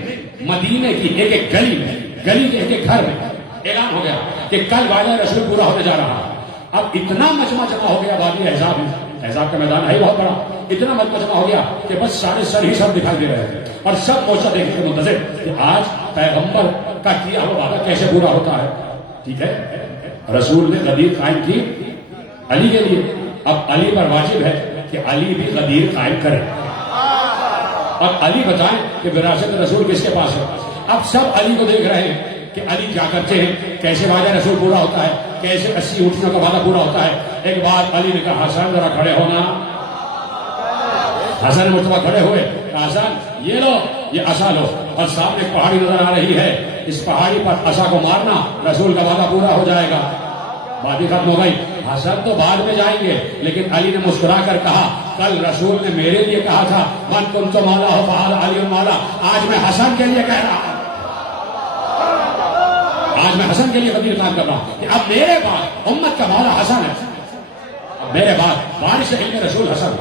مدینے کی ایک ایک گلی میں، گلی کے ایک ایک گھر میں اعلان ہو گیا کہ کل وعدہ رسول پورا ہونے جا رہا ہے. اب اتنا مجمع جمع ہو گیا وادی احزاب میں، احزاب کا میدان ہے بہت بڑا، اتنا مجمع جمع ہو گیا کہ بس سارے سر ہی سب دکھائی دے رہے ہیں اور سب موچا دیکھ کے منتظر کہ آج پیغمبر کا کیا ہوا وعدہ کیسے پورا ہوتا ہے. ٹھیک ہے، رسول نے غدیر قائم کی علی کے لیے، اب علی پر واجب ہے کہ علی بھی غدیر قائم کرے. اب علی بتائیں کہ وراثت رسول کس کے پاس ہے. اب سب علی کو دیکھ رہے ہیں کہ علی کیا کرتے ہیں، کیسے وعدہ رسول پورا ہوتا ہے، کیسے 80 اونٹیوں کا وعدہ پورا ہوتا ہے. ایک بار علی نے کہا حسن ذرا کھڑے ہونا. حسن مصطفیٰ کھڑے ہوئے، کہا حسن یہ لو، یہ عصا لو، اور سامنے پہاڑی نظر آ رہی ہے، اس پہاڑی پر عصا کو مارنا، رسول کا وعدہ پورا ہو جائے گا. بات ہی ختم ہو گئی. حسن تو بعد میں جائیں گے، لیکن علی نے مسکرا کر کہا کل رسول نے میرے لیے کہا تھا من تم تو مالا ہو فعل علی مالا، آج میں حسن کے لیے کہہ رہا ہوں، آج میں حسن کے لیے غدیر کام کر رہا ہوں کہ اب میرے بعد امت کا مولا حسن ہے. اب میرے بعد بارش علم رسول حسن،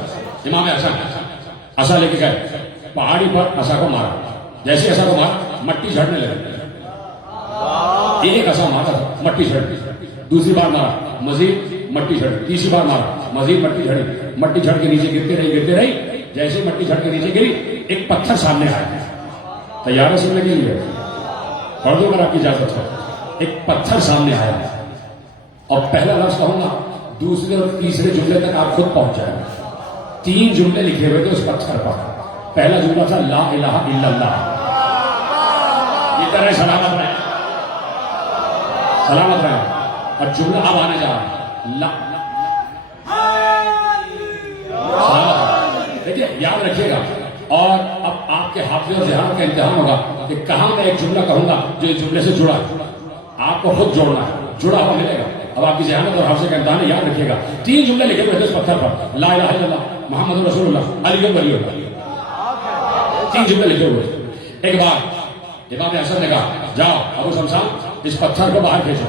امام حسن عصا لے کے گئے، پہاڑی پر عصا کو مارا. جیسے عصا کو مارا مٹی جھڑنے لگی. ایک عصا مارا تھا، مٹی جھڑ، دوسری بار مارا مزید مٹی جھڑ، تیسری بار مارا مزید مٹی جھڑی، مٹی جھڑ کے نیچے گرتے رہی. جیسے مٹی جھڑ کے نیچے گری ایک پتھر سامنے آیا. تیار ہے سننے کے لیے؟ پڑھ دو اگر آپ کی اجازت ہو. ایک پتھر سامنے آیا اور پہلا لفظ کہوں گا، دوسرے اور تیسرے جملے تک آپ خود پہنچ جائیں. 3 جملے لکھے ہوئے تھے اس پتھر پر. پہلا جملہ تھا لا الہ الا اللہ. یہ طرح سلامت رہے، سلامت رہے. اور جملہ اب آنے جا رہا ہے لا. دیکھیے یاد رکھیے گا. اور اب آپ کے حافظ اور ذہن کا امتحان ہوگا کہ کہاں میں ایک جملہ کہوں گا جو اس جملے سے جڑا ہے. آپ کو خود جوڑنا ہے، جڑا ہوا ملے گا. اب آپ کی ذہانت اور حافظ کا امتحان ہے، یاد رکھیے گا. 3 جملے لکھے ہوئے تھے اس پتھر پر، لا الہ الا اللہ محمد رسول اللہ علی ولی اللہ. 3 جملے لکھے ہوئے. ایک بار امام حسن نے کہا جاؤ ابو شمشان اس پتھر کو باہر کھینچو.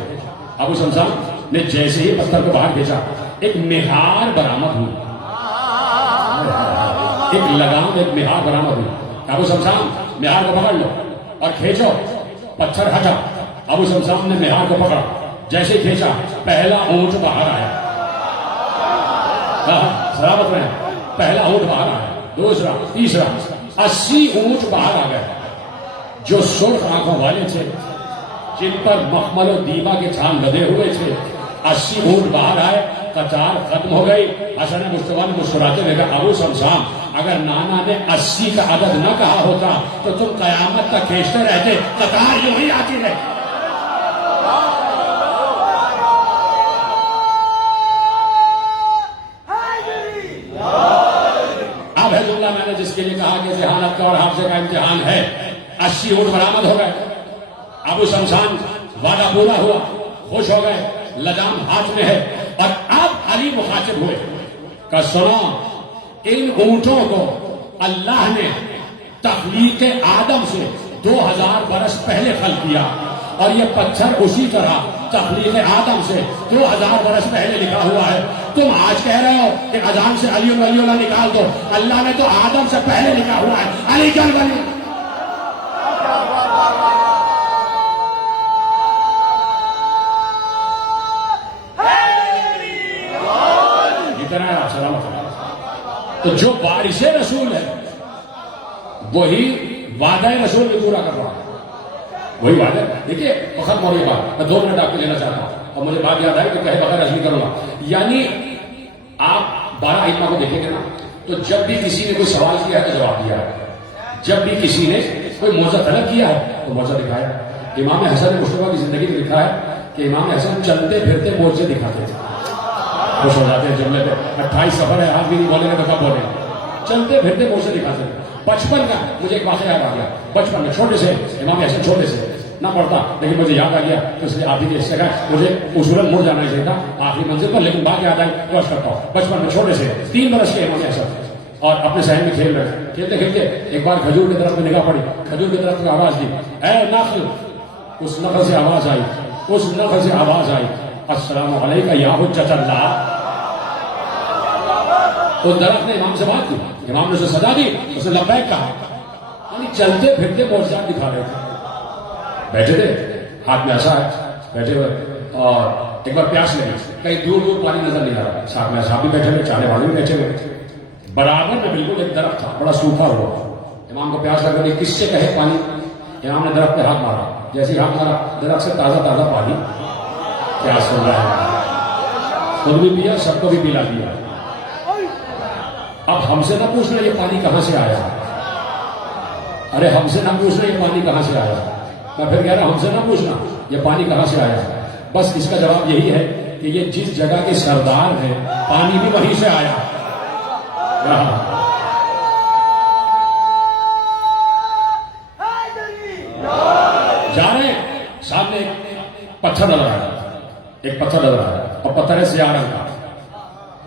ابو شمشان نے جیسے ہی پتھر کو باہر کھینچا ایک مہار برآمد ہوئی، ایک لگام، ایک مہار برآمد ہوئی. ابو شمشان مہار کو پکڑ لو اور کھینچو. پتھر ہٹا، ابو شمشان نے مہار کو پکڑا، جیسے کھینچا پہلا اونٹ باہر آیا. سلامت رہے. پہلا اونٹ باہر آیا، دوسرا، تیسرا، 80 اونٹ باہر آ گئے جو سرخ آنکھوں والے تھے، جن پر مخمل و دیبا کے چھان لدے ہوئے تھے. 80 اونٹ باہر آئے، قطار ختم ہو گئی. حسن مصطفیٰ نے مسکراتے ہوئے کہا ابو شمشان اگر نانا نے 80 کا عدد نہ کہا ہوتا تو تم قیامت تک کھینچتے رہتے، قطار یوں ہی آتی رہے. اب ہے جملہ میں نے جس کے لیے کہا کہ ذہانت کا اور حافظے کا امتحان ہے. 80 اونٹ برآمد ہو گئے. ابو شمشان وعدہ پورا ہوا، خوش ہو گئے، لجام ہاتھ میں ہے. اور اب علی مخاطب ہوئے کہ سنو، ان اونٹوں کو اللہ نے تخلیق آدم سے 2000 برس پہلے خلق کیا، اور یہ پتھر اسی طرح تخلیق آدم سے 2000 برس پہلے لکھا ہوا ہے. تم آج کہہ رہے ہو کہ اذان سے علی ولی اللہ نکال دو، اللہ نے تو آدم سے پہلے لکھا ہوا ہے علی کیا ولی. تو جو بارش رسول ہے وہی وعدہ رسول بھی پورا کر رہا ہے، وہی وعدہ. دیکھیے ختم ہو رہی بات. میں 2 منٹ آپ کو لینا چاہتا ہوں اور مجھے بات یاد آئی کہ کہے بغیر عزم کروں گا. یعنی آپ 12 ائمہ کو دیکھیں گے نا، تو جب بھی کسی نے کوئی سوال کیا ہے تو جواب دیا ہے، جب بھی کسی نے کوئی موضوع طلب کیا ہے تو موضوع دکھایا. امام حسن مصطفیٰ کی زندگی میں لکھا ہے کہ امام حسن چلتے پھرتے موضوع دکھاتے تھے. خوش ہو جاتے ہیں جملے پہ 28 سفر ہے، آج بھی نہیں بولیں گے تو کب بولیں گے. چلتے پھرتے موضوع دکھاتے تھے. بچپن کا مجھے ایک واقعہ یاد آ گیا. بچپن میں چھوٹے سے امام حسن چھوٹے سے نہ پڑھتا، لیکن مجھے یاد آ گیا تو اس لیے آپ ہی سے کہا مجھے اصولاً مڑ جانا چاہیے تھا آخری منزل پر، لیکن بات یاد آئی تو کرتا ہوں. بچپن میں چھوٹے سے 3 برس کے امام حسن اور اپنے صحن میں کھیل رہے، کھیلتے کھیلتے ایک بار کھجور کی طرف میں نگاہ پڑی. کھجور کی طرف میں آواز دی اے نخل. اس نخل سے آواز آئی، اس نخل سے آواز آئی السلام علیکم یا حجت اللہ. اس درخت نے امام سے بات کی، امام نے اسے سزا دی، اسے لبیک کہا. یعنی چلتے پھرتے معجزات دکھا رہے تھے. بیٹھے تھے, ہاتھ میں عصا ہے, بیٹھے ہوئے, اور ایک بار پیاس لگی, کہیں دور دور پانی نظر نہیں آ رہا, ساتھ میں اصحاب بھی بیٹھے ہوئے, چاہنے والے بھی بیٹھے ہوئے. برابر میں بالکل ایک درخت تھا, بڑا سوکھا ہوا. امام کو پیاس لگ رہی, کس سے کہے پانی. امام نے درخت پہ ہاتھ مارا, جیسے ہی ہاتھ مارا درخت سے تازہ تازہ پانی پیاس سن رہا ہے. خود بھی پیا, سب کو بھی پلا دیا. اب ہم سے نہ پوچھنا یہ پانی کہاں سے آیا, ارے ہم سے نہ پوچھنا یہ پانی کہاں سے آیا. میں پھر کہہ رہا ہم سے نہ پوچھنا یہ پانی کہاں سے آیا. بس اس کا جواب یہی ہے کہ یہ جس جگہ کے سردار ہیں پانی بھی وہیں سے آیا. جا رہے ہیں, سامنے ایک پتھر ڈل رہا ہے, ایک پتھر ڈل رہا ہے, اور پتھر ہے سیاہ رنگ کا.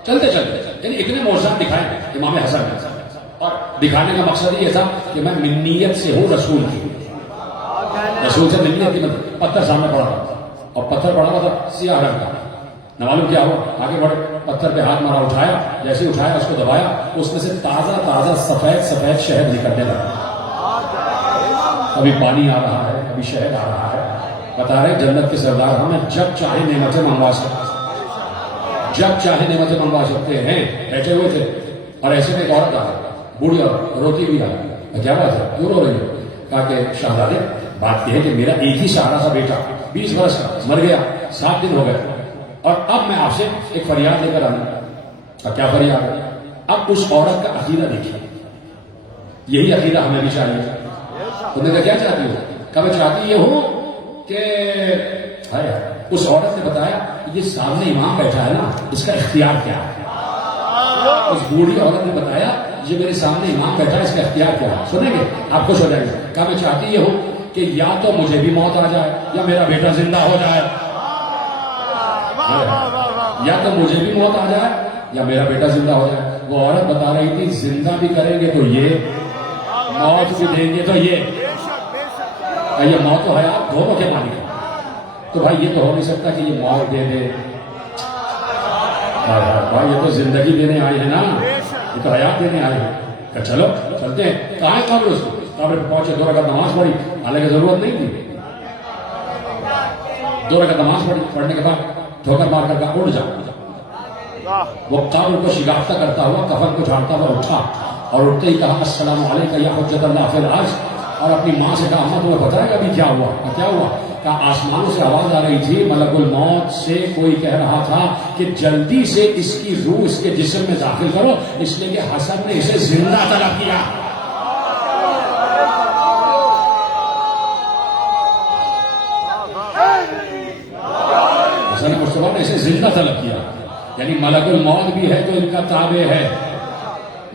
چلتے چلتے یعنی اتنے معجزات دکھائے امام حسن نے, اور دکھانے کا مقصد یہ تھا کہ میں منیت سے ہوں رسول کی. رسول سے منیت کی مطلب پتھر سامنے پڑا تھا, اور پتھر پڑا ہوا تھا سیاہ رنگ کا. نہ معلوم کیا ہوا, آگے بڑھے, پتھر پہ ہاتھ مارا, اٹھایا, جیسے اٹھایا اس کو دبایا, اس میں سے تازہ تازہ سفید سفید شہد نکلنے لگا. ابھی پانی آ رہا ہے, ابھی شہد آ رہا ہے. بتا رہے جنت کے سردار ہمیں جب چاہے نعمتیں منگوا سکتے, جب چاہے نعمتیں منگوا سکتے ہیں. بیٹھے ہوئے تھے, اور ایسے میں ایک عورت آ گئی, بوڑھی عورت, روتی بھی آ گئی. کیا بات ہے, کیوں رو رہی ہو؟ کہا کہ شہزادے بات یہ ہے کہ میرا ایک ہی سہارا تھا بیٹا, 20 برس کا, مر گیا, 7 دن ہو گئے, اور اب میں آپ سے ایک فریاد لے کر آئی. کیا فریاد ہے؟ اب اس عورت کا عقیدہ دیکھیے, یہی عقیدہ ہمیں بھی چاہیے. تم نے کیا چاہتی ہو؟ کیا میں چاہتی یہ ہوں کہ اس عورت نے بتایا یہ سامنے امام بیٹھا ہے نا, اس کا اختیار کیا ہے. اس بوڑھی عورت نے بتایا یہ میرے سامنے امام بیٹھا ہے, اس کا اختیار کیا ہے. سنیں گے آپ خوش ہو جائیں گے. کیا میں چاہتی یہ ہوں کہ یا تو مجھے بھی موت آ جائے یا میرا بیٹا زندہ ہو جائے, یا تو مجھے بھی موت آ جائے یا میرا بیٹا زندہ ہو جائے. وہ عورت بتا رہی تھی زندہ بھی کریں گے تو یہ, موت بھی دیں گے تو یہ موت و حیات دونوں کے مالک ہیں. تو بھائی یہ تو ہو نہیں سکتا کہ یہ موت دے دے. بھائی یہ تو زندگی دینے آئے ہیں نا, یہ تو حیات دینے آئے ہیں. چلو چلتے ہیں. کہاں ہے قبر؟ اس کو قبر پہ پہنچے, 2 رکعت نماز پڑھی, حالانکہ ضرورت نہیں تھی. 2 رکعت نماز پڑھی, پڑھنے کے بعد ٹھوکر مار کر کہا اٹھ جا. وہ قبر کو شگافتہ کرتا ہوا کفن کو جھاڑتا ہوا اٹھا, اور اٹھتے ہی کہا السلام علیکم یا حجت اللہ فی الارض. اور اپنی ماں سے کہا اماں تمہیں پتا ہے کہ ابھی کیا ہوا؟ کیا ہوا؟ کہا آسمانوں سے آواز آ رہی تھی, ملک الموت سے کوئی کہہ رہا تھا کہ جلدی سے اس کی روح اس کے جسم میں داخل کرو, اس لیے کہ حسن نے اسے زندہ طلب کیا. حسن مصطفیٰ نے اسے زندہ طلب کیا. یعنی ملک الموت بھی ہے تو ان کا تابع ہے,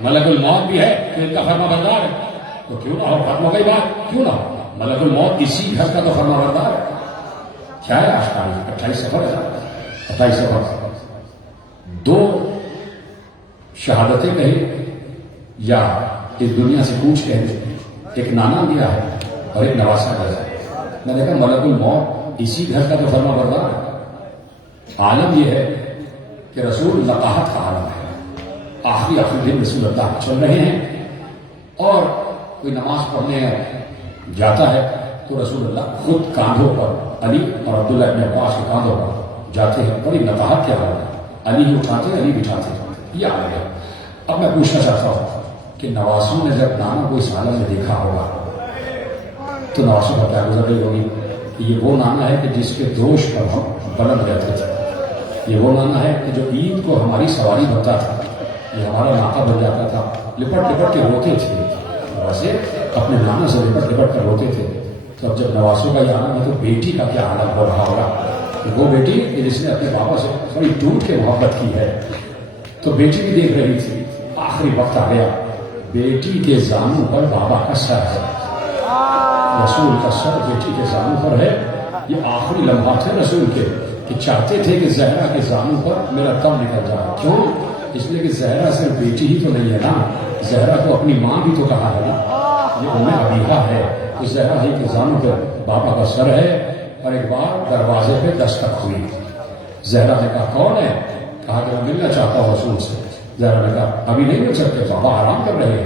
ملک الموت بھی ہے تو ان کا فرما بردار ہے. تو کیوں نہ ہو, ختم ہو گئی بات, کیوں نہ ہو. ملک الموت اسی گھر کا تو فرما بردار ہے. کیا ہے آج کا 28 سفر ہے, 28 سفر, 2 شہادتیں کہیں یا اس دنیا سے کوچ کہیں. ایک نانا دیا ہے اور ایک نواسا گھر ہے. میں نے کہا ملک الموت اسی گھر کا تو فرما بردار ہے. عالم یہ ہے کہ رسول لقاحت کا عالم ہے. آخری دن رسول اللہ چل رہے ہیں, اور کوئی نماز پڑھنے جاتا ہے تو رسول اللہ خود کاندھوں پر علی اور عبداللہ ابن عباس کے کاندھوں پر جاتے ہیں. بڑی لقاحت کے حال ہے. علی ہی اٹھاتے, علی بٹھاتے. یہ حال ہے. اب میں پوچھنا چاہتا ہوں کہ نواسوں نے جب نانا کو اس عالم میں دیکھا ہوگا تو نواسوں کا کیا گزر رہی ہوگی. یہ وہ نانا ہے کہ جس کے دوش پر ہم بلند رہتے تھے. یہ وہ نانا ہے کہ جو عید کو ہماری سواری بنتا تھا, یہ ہمارا ناکا بن جاتا تھا. لپٹ لپٹ کے روتے تھے, ویسے اپنے نانا سے لپٹ لپٹ کر روتے تھے. تو اب جب نواسوں کا یہ عالم ہے تو بیٹی کا کیا عالم ہو رہا ہوگا. کہ وہ بیٹی کہ جس نے اپنے بابا سے بڑی ٹوٹ کے محبت کی ہے, تو بیٹی بھی دیکھ رہی تھی. آخری وقت آ گیا, بیٹی کے زانوں پر بابا کا سر ہے, رسول کا سر بیٹی کے زانوں پر ہے. یہ آخری لمحات تھے رسول کے کہ چاہتے تھے کہ زہرا کے زانوں پر میرا دم نکل جائے. کیوں؟ اس لیے کہ زہرا صرف بیٹی ہی تو نہیں ہے نا, زہرا کو اپنی ماں بھی تو کہا ہے نا. یہ ام ابیہا ہے, تو زہرا ہی کے زانوں پر بابا کا سر ہے. اور ایک بار دروازے پہ دستک ہوئی. زہرا نے کہا کون ہے؟ کہا کہ میں ملنا چاہتا ہوں رسول سے. زہرا نے کہا ابھی نہیں مل سکتے, بابا آرام کر رہے ہیں.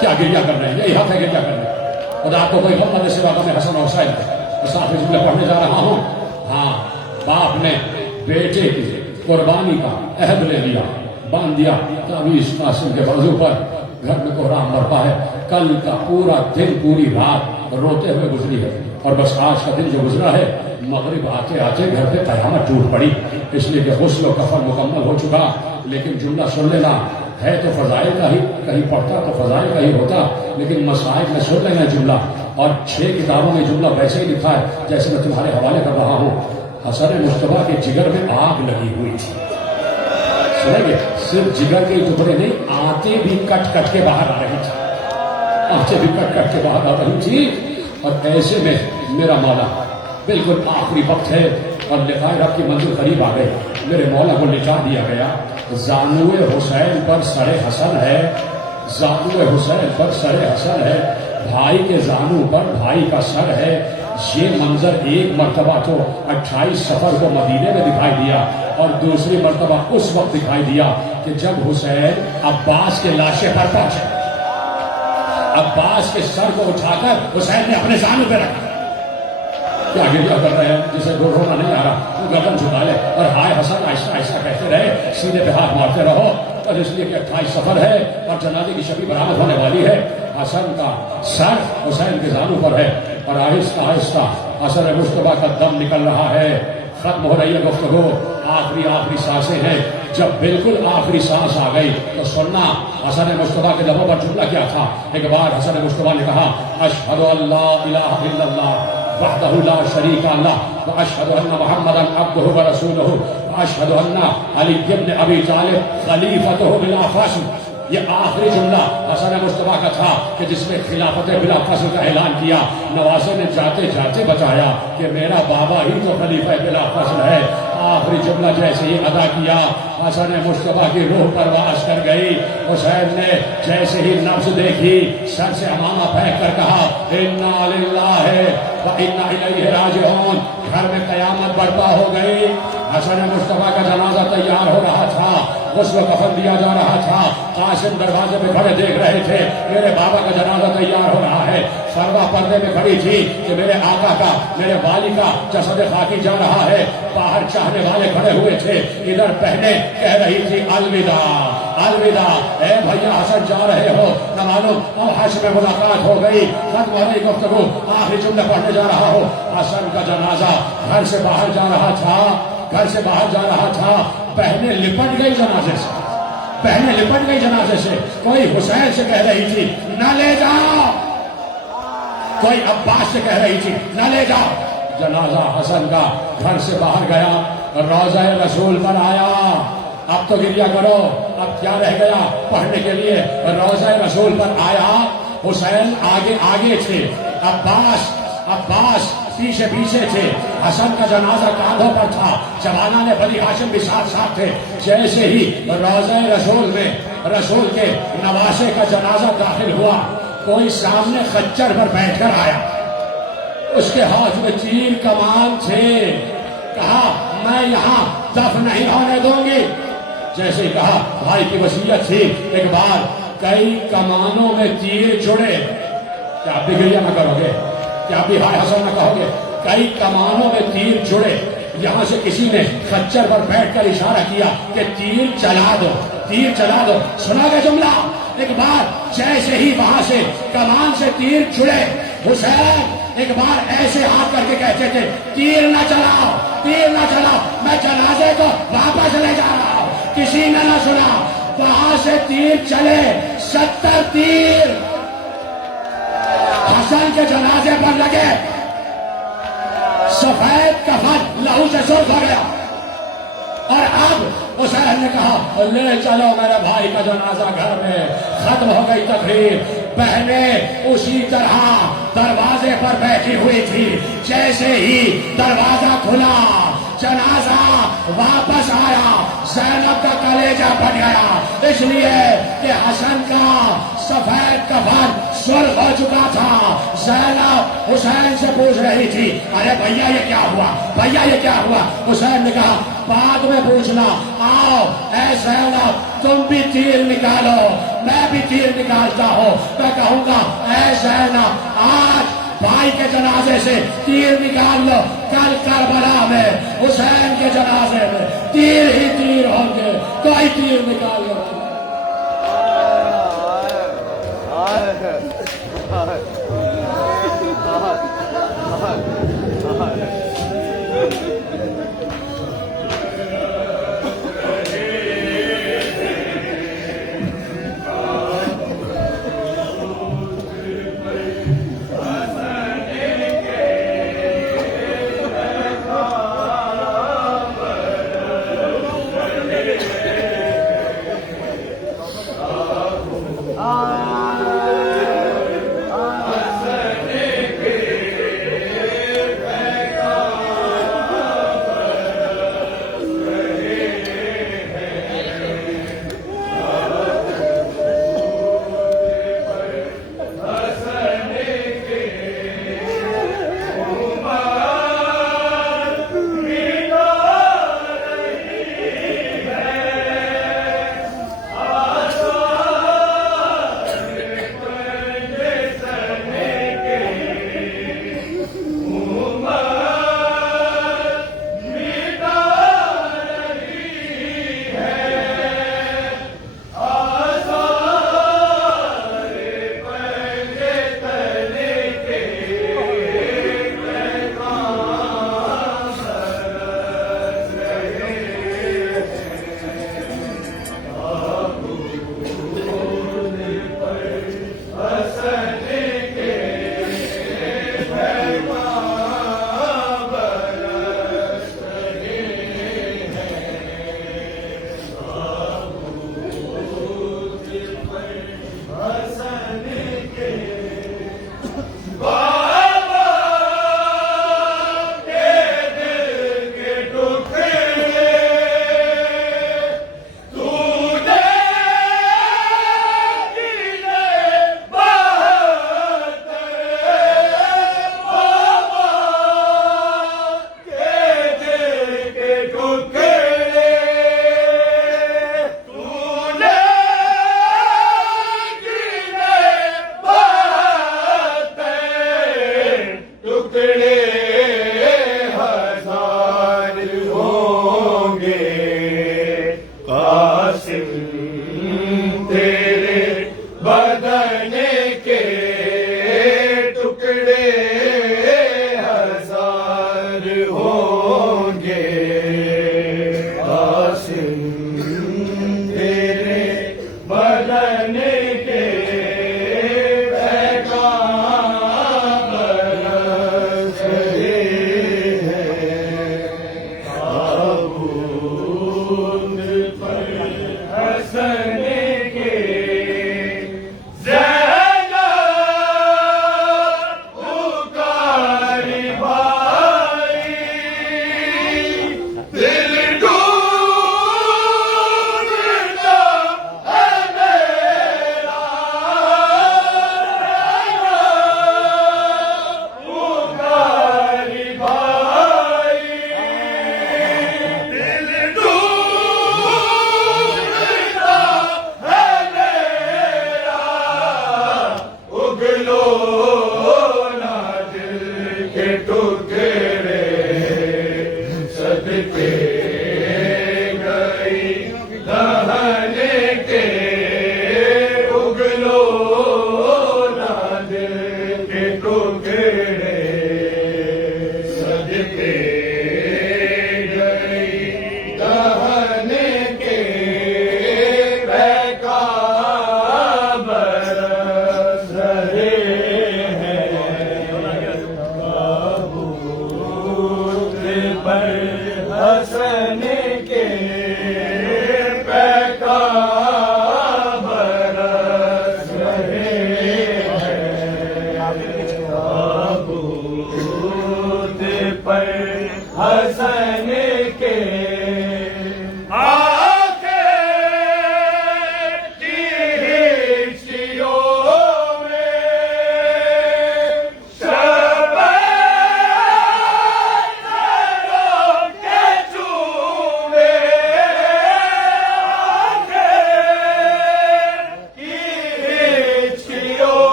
کیا گریا کر رہے ہیں؟ یہی حق ہے گریا کر رہے ہیں. خدا آپ کو کوئی غم نہ دے سوا غم حسن و حسین ہے. اس آخری جملے پڑھنے جا رہا ہوں. ہاں، باپ نے بیٹے کی قربانی کا عہد لے لیا، باندھ دیا تعویذ قاسم کے بازو پر. گھر میں کوہرام برپا ہے. کل کا پورا دن پوری رات روتے ہوئے گزری ہے، اور بس آج کا دن جو گزرا ہے مغرب آتے آتے گھر پہ قیامت ٹوٹ پڑی، اس لیے کہ غسل و کفن مکمل ہو چکا. لیکن جملہ سن لینا، ہے تو فضائل کا ہی، کہیں پڑھتا تو فضائل کا ہی ہوتا، لیکن مسائل میں سن لینا جملہ. اور 6 کتابوں میں جملہ ویسے ہی لکھا ہے جیسے میں تمہارے حوالے کر رہا ہوں. حسن مصطفیٰ کے جگر میں آگ لگی ہوئی تھی. سنیں گے؟ صرف جگر کے ٹکڑے نہیں، آنتیں بھی کٹ کٹ کے باہر آ رہی تھی، آنتیں بھی کٹ کٹ کے باہر آ رہی تھی. اور ایسے میں میرا مولا، بالکل آخری وقت ہے اور لقائے رب کی منزل قریب آ گئے، میرے مولا کو لٹا دیا گیا. زانوے حسین پر سر حسن ہے، زانوے حسین پر سر حسن ہے، بھائی کے زانو پر بھائی کا سر ہے. یہ منظر ایک مرتبہ تو 28 صفر کو مدینے میں دکھائی دیا، اور دوسری مرتبہ اس وقت دکھائی دیا کہ جب حسین عباس کے لاشے پر پہنچے. عباس کے سر کو اٹھا کر حسین نے اپنے زانو پہ رکھا. کیا گریا کر رہے ہیں؟ جسے رونا نہیں آ رہا وہ گردن جھکا لے اور ہائے حسن آہستہ آہستہ کہتے رہے، سینے پہ ہاتھ مارتے رہو. اور اس لیے کہ 28 صفر ہے اور جنازے کی شبی برآمد ہونے والی ہے. حسن کا سر حسین کے زانو پر ہے، اور آہستہ آہستہ حسن مصطفیٰ کا دم نکل رہا ہے. ختم ہو رہی ہے گفتگو، آخری سانسیں ہیں. جب بالکل آخری سانس آ گئی تو سننا حسن مصطفیٰ کے لبوں پر جملہ کیا تھا. ایک بار حسن مصطفیٰ نے کہا، اشہد ان لا الہ الا اللہ وحدہ لا شریک لہ واشہد ان محمدا عبدہ ورسولہ واشہد ان علی بن ابی طالب خلیفۃہ بلا فصل. یہ آخری جملہ حسن مصطفیٰ کا تھا کہ جس میں خلافت بلا فصل کا اعلان کیا. نوازے نے جاتے جاتے بتایا کہ میرا بابا ہی تو خلیفہ بلا فصل ہے. آخری جملہ جیسے ہی ادا کیا، حسن مصطفیٰ کی روح پرواز کر گئی. حسین نے جیسے ہی نبض دیکھی، سر سے امامہ پھینک کر کہا، انا للہ وانا الیہ راجعون. گھر میں قیامت برپا ہو گئی. حسن مصطفیٰ کا جنازہ تیار ہو رہا تھا، غسل و کفن دیا جا رہا تھا. قاسم دروازے پہ کھڑے دیکھ رہے تھے میرے بابا کا جنازہ تیار ہو رہا ہے. فروا پردے میں کھڑی تھی کہ میرے آقا کا، میرے والی کا جسد خاکی جا رہا ہے. باہر چاہنے والے کھڑے ہوئے تھے، ادھر بہنیں کہہ رہی تھی الوداع الوداع. اے بھیا حسن جا رہے ہو نہ معلوم اب حشر میں ملاقات ہو گئی. ختم ہو گئی گفتگو، آخری جملے پڑھنے جا رہا ہو. حسن کا جنازہ گھر سے باہر جا رہا تھا، گھر سے باہر جا رہا تھا. بہنیں لپٹ گئی جنازے سے، بہنیں لپٹ گئی جنازے سے. کوئی حسین سے کہہ رہی تھی نہ لے جاؤ، کوئی عباس سے کہہ رہی تھی نہ لے جاؤ. جنازہ حسن کا گھر سے باہر گیا، روضہ رسول پر آیا. اب تو گریا کرو، اب کیا رہ گیا پڑھنے کے لیے. روضہ رسول پر آیا. حسین آگے آگے تھے، عباس پیچھے پیچھے تھے. حسن کا جنازہ کاندھوں پر تھا، جوانان بنی ہاشم بھی ساتھ ساتھ تھے. جیسے ہی روضہ رسول میں رسول کے نواسے کا جنازہ داخل ہوا، کوئی سامنے خچر پر بیٹھ کر آیا، اس کے ہاتھ میں تیر کمان تھے. کہا میں یہاں دفن نہیں ہونے دوں گی. جیسے ہی کہا، بھائی کی وصیت تھی. ایک بار کئی کمانوں میں تیر جڑے. کیا آپ بھی گریہ نہ کرو گے؟ کیا آپ بھی ہائے حسن نہ کہو گے؟ کئی کمانوں میں تیر جڑے. یہاں سے کسی نے خچر پر بیٹھ کر اشارہ کیا کہ تیر چلا دو، تیر چلا دو. سنا گیا جملہ؟ ایک بار جیسے ہی وہاں سے کمان سے تیر چھڑے، حسین ایک بار ایسے ہاتھ کر کے کہتے تھے تیر نہ چلاؤ، تیر نہ چلاؤ، میں جنازے کو واپس لے جا رہا ہوں. کسی نے نہ سنا. وہاں سے تیر چلے، 70 تیر حسن کے جنازے پر لگے. سفید کفن لہو سے سرخ ہو گیا. اور اب حسین نے کہا لے چلو میرے بھائی کا جنازہ گھر میں. ختم ہو گئی تقریر. بہنیں اسی طرح دروازے پر بیٹھی ہوئی تھی. جیسے ہی دروازہ کھلا، جنازہ واپس آیا. زینب کا کلیجہ پھٹ گیا، اس لیے کہ حسن کا سفید کفن سرخ ہو چکا تھا. زینب حسین سے پوچھ رہی تھی ارے بھیا یہ کیا ہوا، بھیا یہ کیا ہوا. حسین نے کہا بعد میں پوچھنا. آؤ اے زینب تم بھی تیر نکالو. میں بھی تیر نکالتا ہوں. میں کہوں گا اے زینب آج بھائی کے جنازے سے تیر نکال لو. کل کربلا میں حسین کے جنازے میں تیر ہی تیر ہوں گے. کوئی تیر نکال لو. حسن کے زینب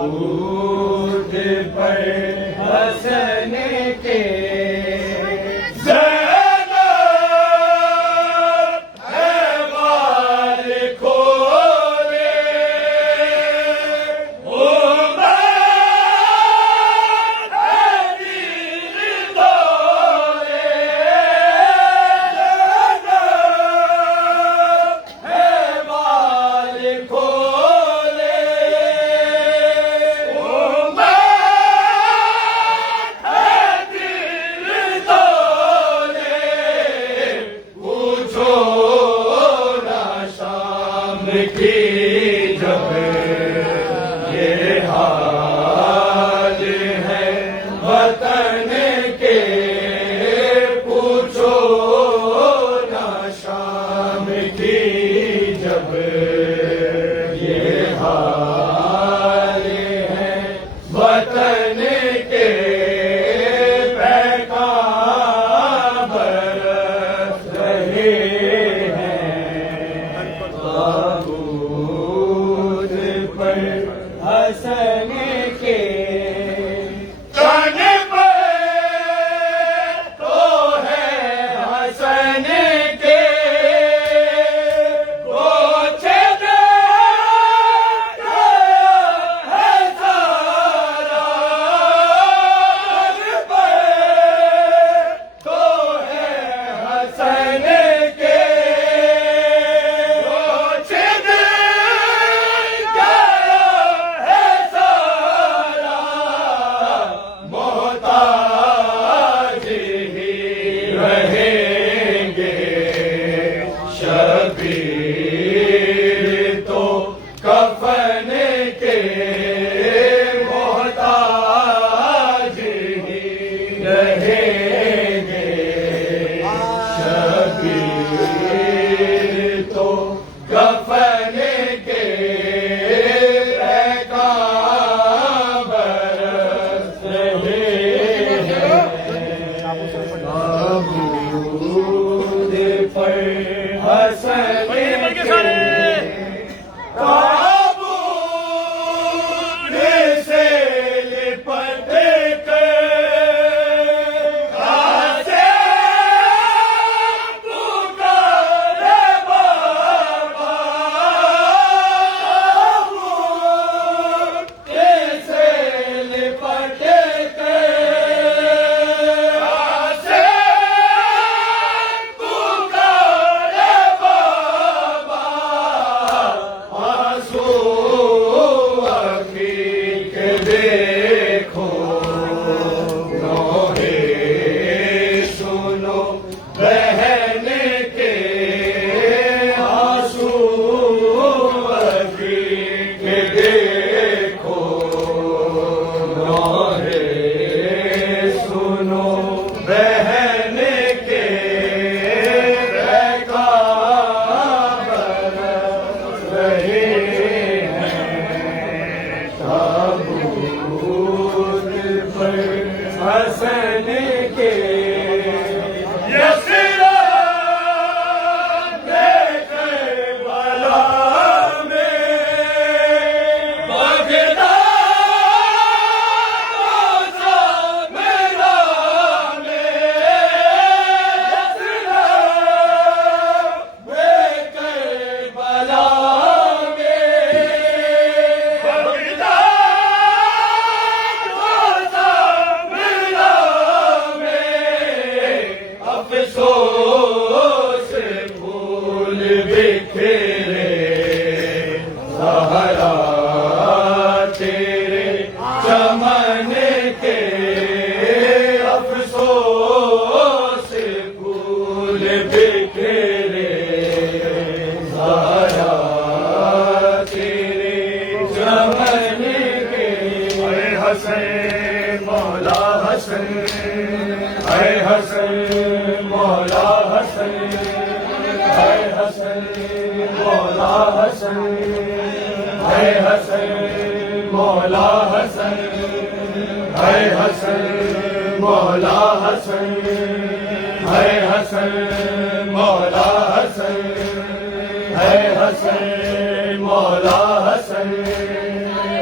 تابوت پر حسن کے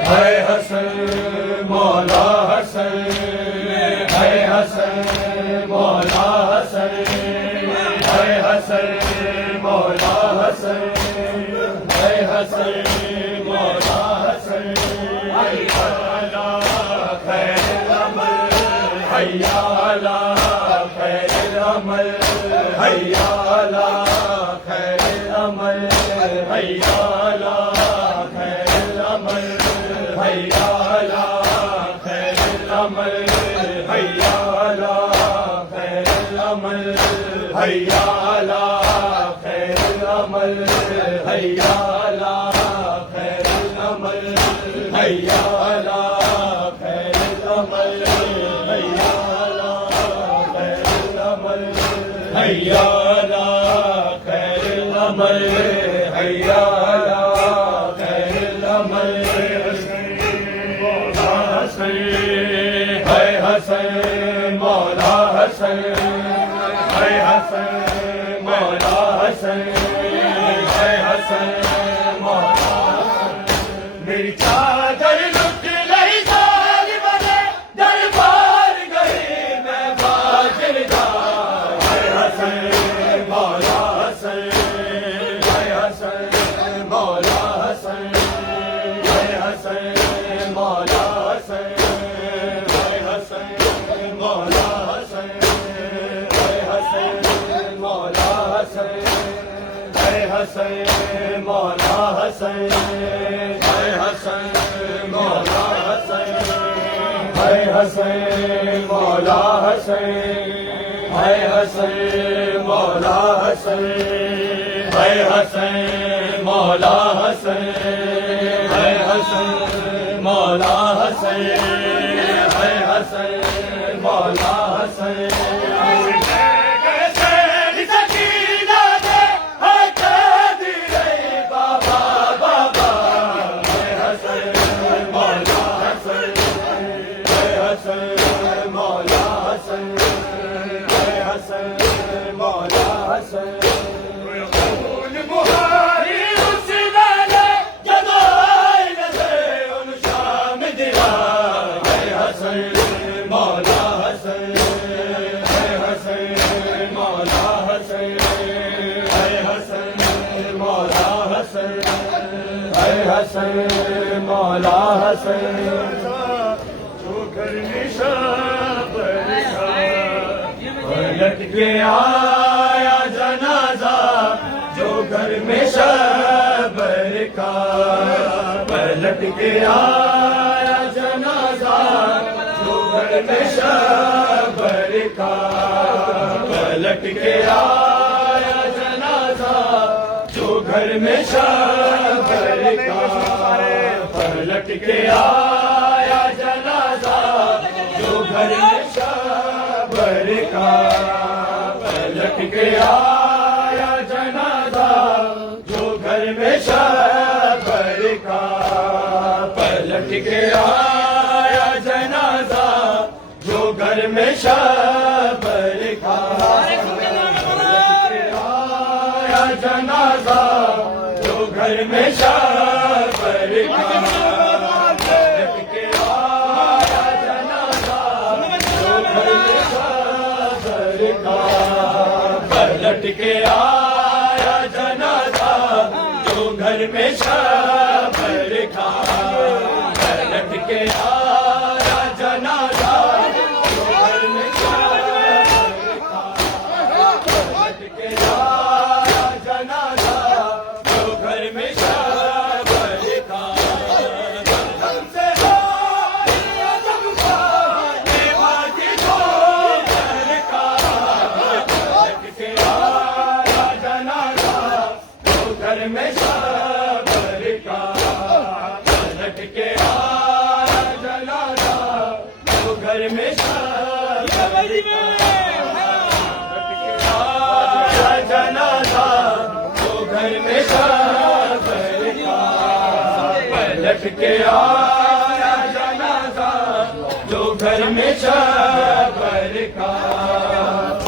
ہے حسن مولا حسن ہے حسن مولا حسن ہے حسن مولا حسن ہے حسن مولا حسن حیا خیر العمل حیا خیر العمل حیا خیر العمل حیا خیر العمل حیا خیر العمل حیا خیر العمل حیا خیر العمل حیا خیر العمل حیا خیر العمل حیا خیر العمل حیا خیر العمل حیا خیر العمل ہے حسن مولا حسن ہے حسن مولا حسن ہے حسن مولا حسن میری چادر لٹ گئی سال بنے دربار گئی میں باجر جا ہے حسن مولا حسن ہے حسن مولا حسن ہے حسن مولا حسن ہے حسن مولا حسن ہے حسن مولا حسن ہے حسن مولا حسن ہے حسن مولا حسن ہے حسن مولا حسن ہے حسن مولا حسن ہے حسن مولا حسن ہے حسن مولا حسن ہے حسن مولا حسن حسن مولا حسن جو گھر میں شابر کا پلٹ کے آیا جنازہ جو گھر میں شابر کا پلٹ کے آیا جنازہ جو گھر میں شابر کا پلٹ کے آیا جنازہ جو گھر میں شابر کا پلٹ کے آیا جنازہ جو گھر میں شابر کا پلٹ کے آیا جنازہ جو گھر میں شابر کا پلٹ کے آیا جنازہ جو گھر میں شابر کا جنازہ جو گھر میں شابر کا پلٹ کے آیا جنازہ جو گھر میں شابر کا پلٹ کے آیا جنازہ جو گھر میں شابر کا پلٹ کے آیا جنازہ جو گھر میں شابر کا پلٹ کے آیا جنازہ جو گھر میں شابر کا ہم سے آدم کا دیواجی کو گھر کا پلٹ کے آیا جنازہ جو گھر میں شابر کا پلٹ کے آیا جنازہ جو گھر میں شابر کا جنازہ جو گھر میں شابر کا پلٹ کے آیا جنازہ جو گھر میں شابر کا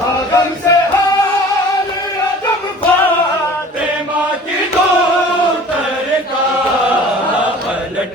آدم سے حال عدم فاطمہ کی دوتر کا پلٹ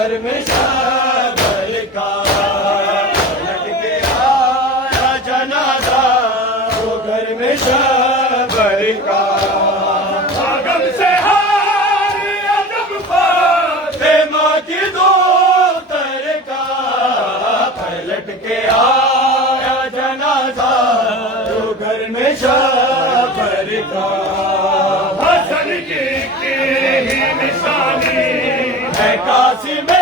گھر میں شہبر کا پلٹ کے آیا جنازہ وہ گھر میں شہبر کا غم سے ہاری عجب فاطمہ کی دختر کا پلٹ کے آیا جنازہ وہ گھر میں شہبر کا حسن کی ہی نشانی ہے قاسم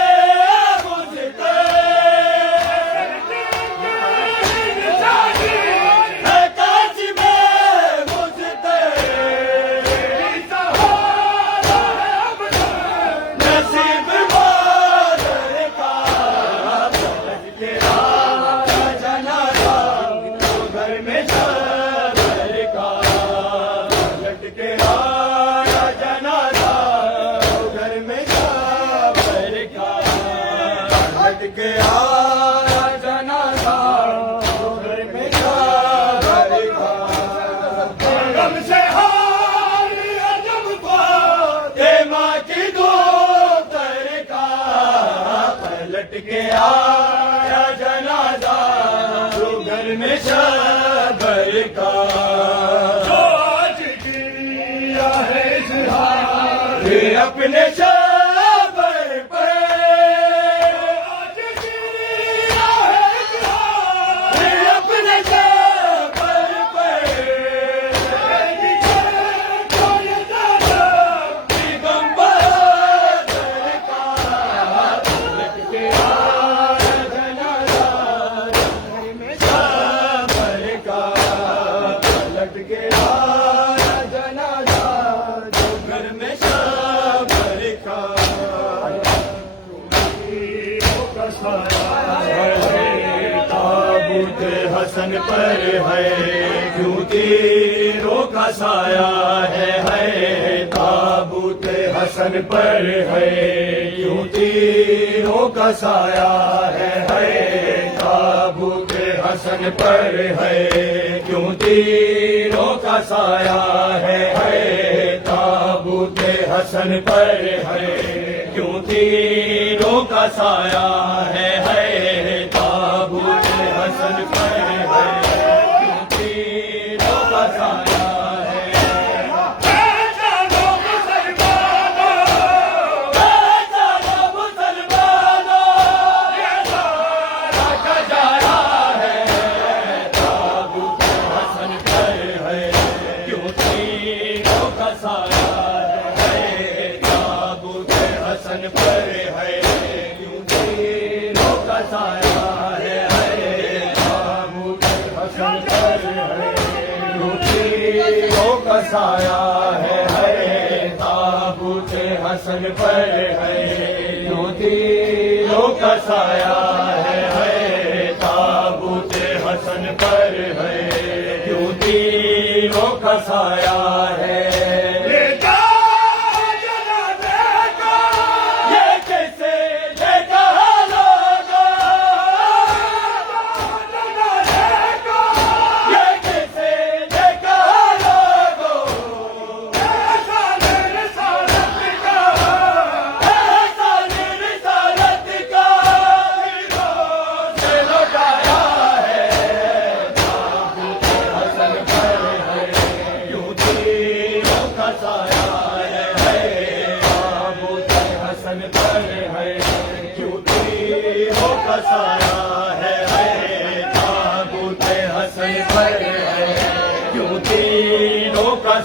کے آیا جنازہ تو گھر میں شہبر کا جو آج کیا ہے اظہار اپنے شہبر پر آج کیا ہے اظہار اپنے شہبر پر تابوت حسن پر ہے کیوں تیروں کا سایہ ہے تابوت حسن پر ہے کیوں تیروں کا سایہ ہے تابوت حسن پر ہے کیوں تیروں کا سایہ ہے تابوت حسن پر ہے کیوں تیروں کا سایہ ہے تابوت حسن پر ہے کیوں تیروں کا سایہ ہے سایہ ہے تابوت حسن پر ہے کیوں تیروں کا سایہ ہے تابوت حسن پر ہے کیوں تیروں کا سایہ ہے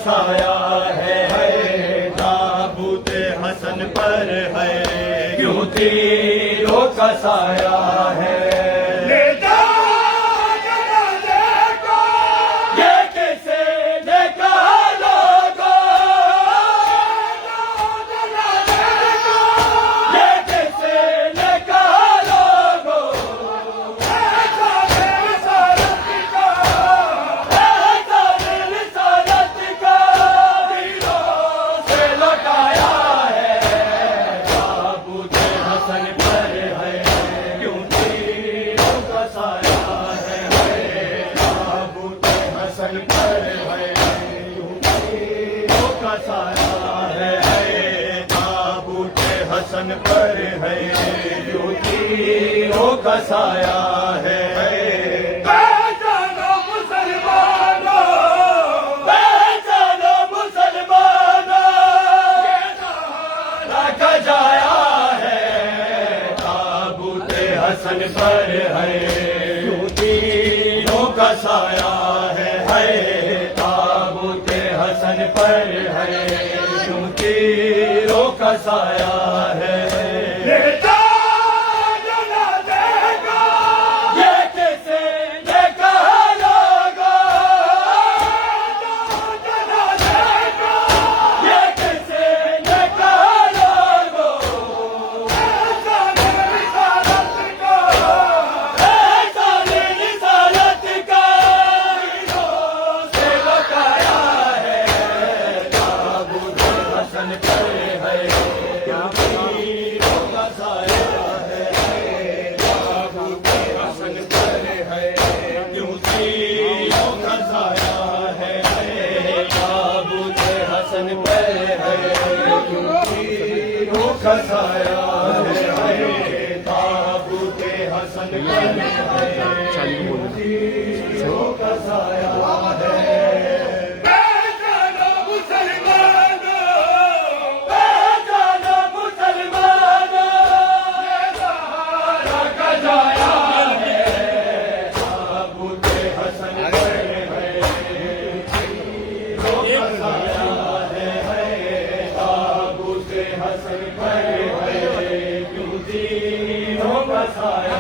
سایہ ہے تابوت حسن پر ہے کیوں تیروں کا سایہ ہے پر ہے جو تیروں کا سایہ ہے پہچانو مسلمانوں پہچانو مسلمانوں رکھا جایا ہے تابوت حسن پر ہے جو تیروں کا سایہ ہے تابوت حسن پر ہے جو تیروں کا سایہ ہے لیتا جنا دے گا یہ کیسے دیکھا لوگا جنا دے گا یہ کیسے دیکھا لوگو پہچانو رسالت کو ایسا رسالت کا سے بتایا ہے تابوت حسن پر ہے تیروں کا سایہ ہے تابوت حسن پر ہے کیوں تیروں کا سایہ ہے تابوت حسن پر ہے کیوں تیروں کا سایہ ہے تابوت حسن پر ہے تیروں کا سایہ ہے پہچانو مسلمانوں پہچانو مسلمانوں رکھا جایا ہے تابوت حسن پر ہے تیروں کا سایہ ہے تابوت حسن پر ہے کیوں تیروں کا سایہ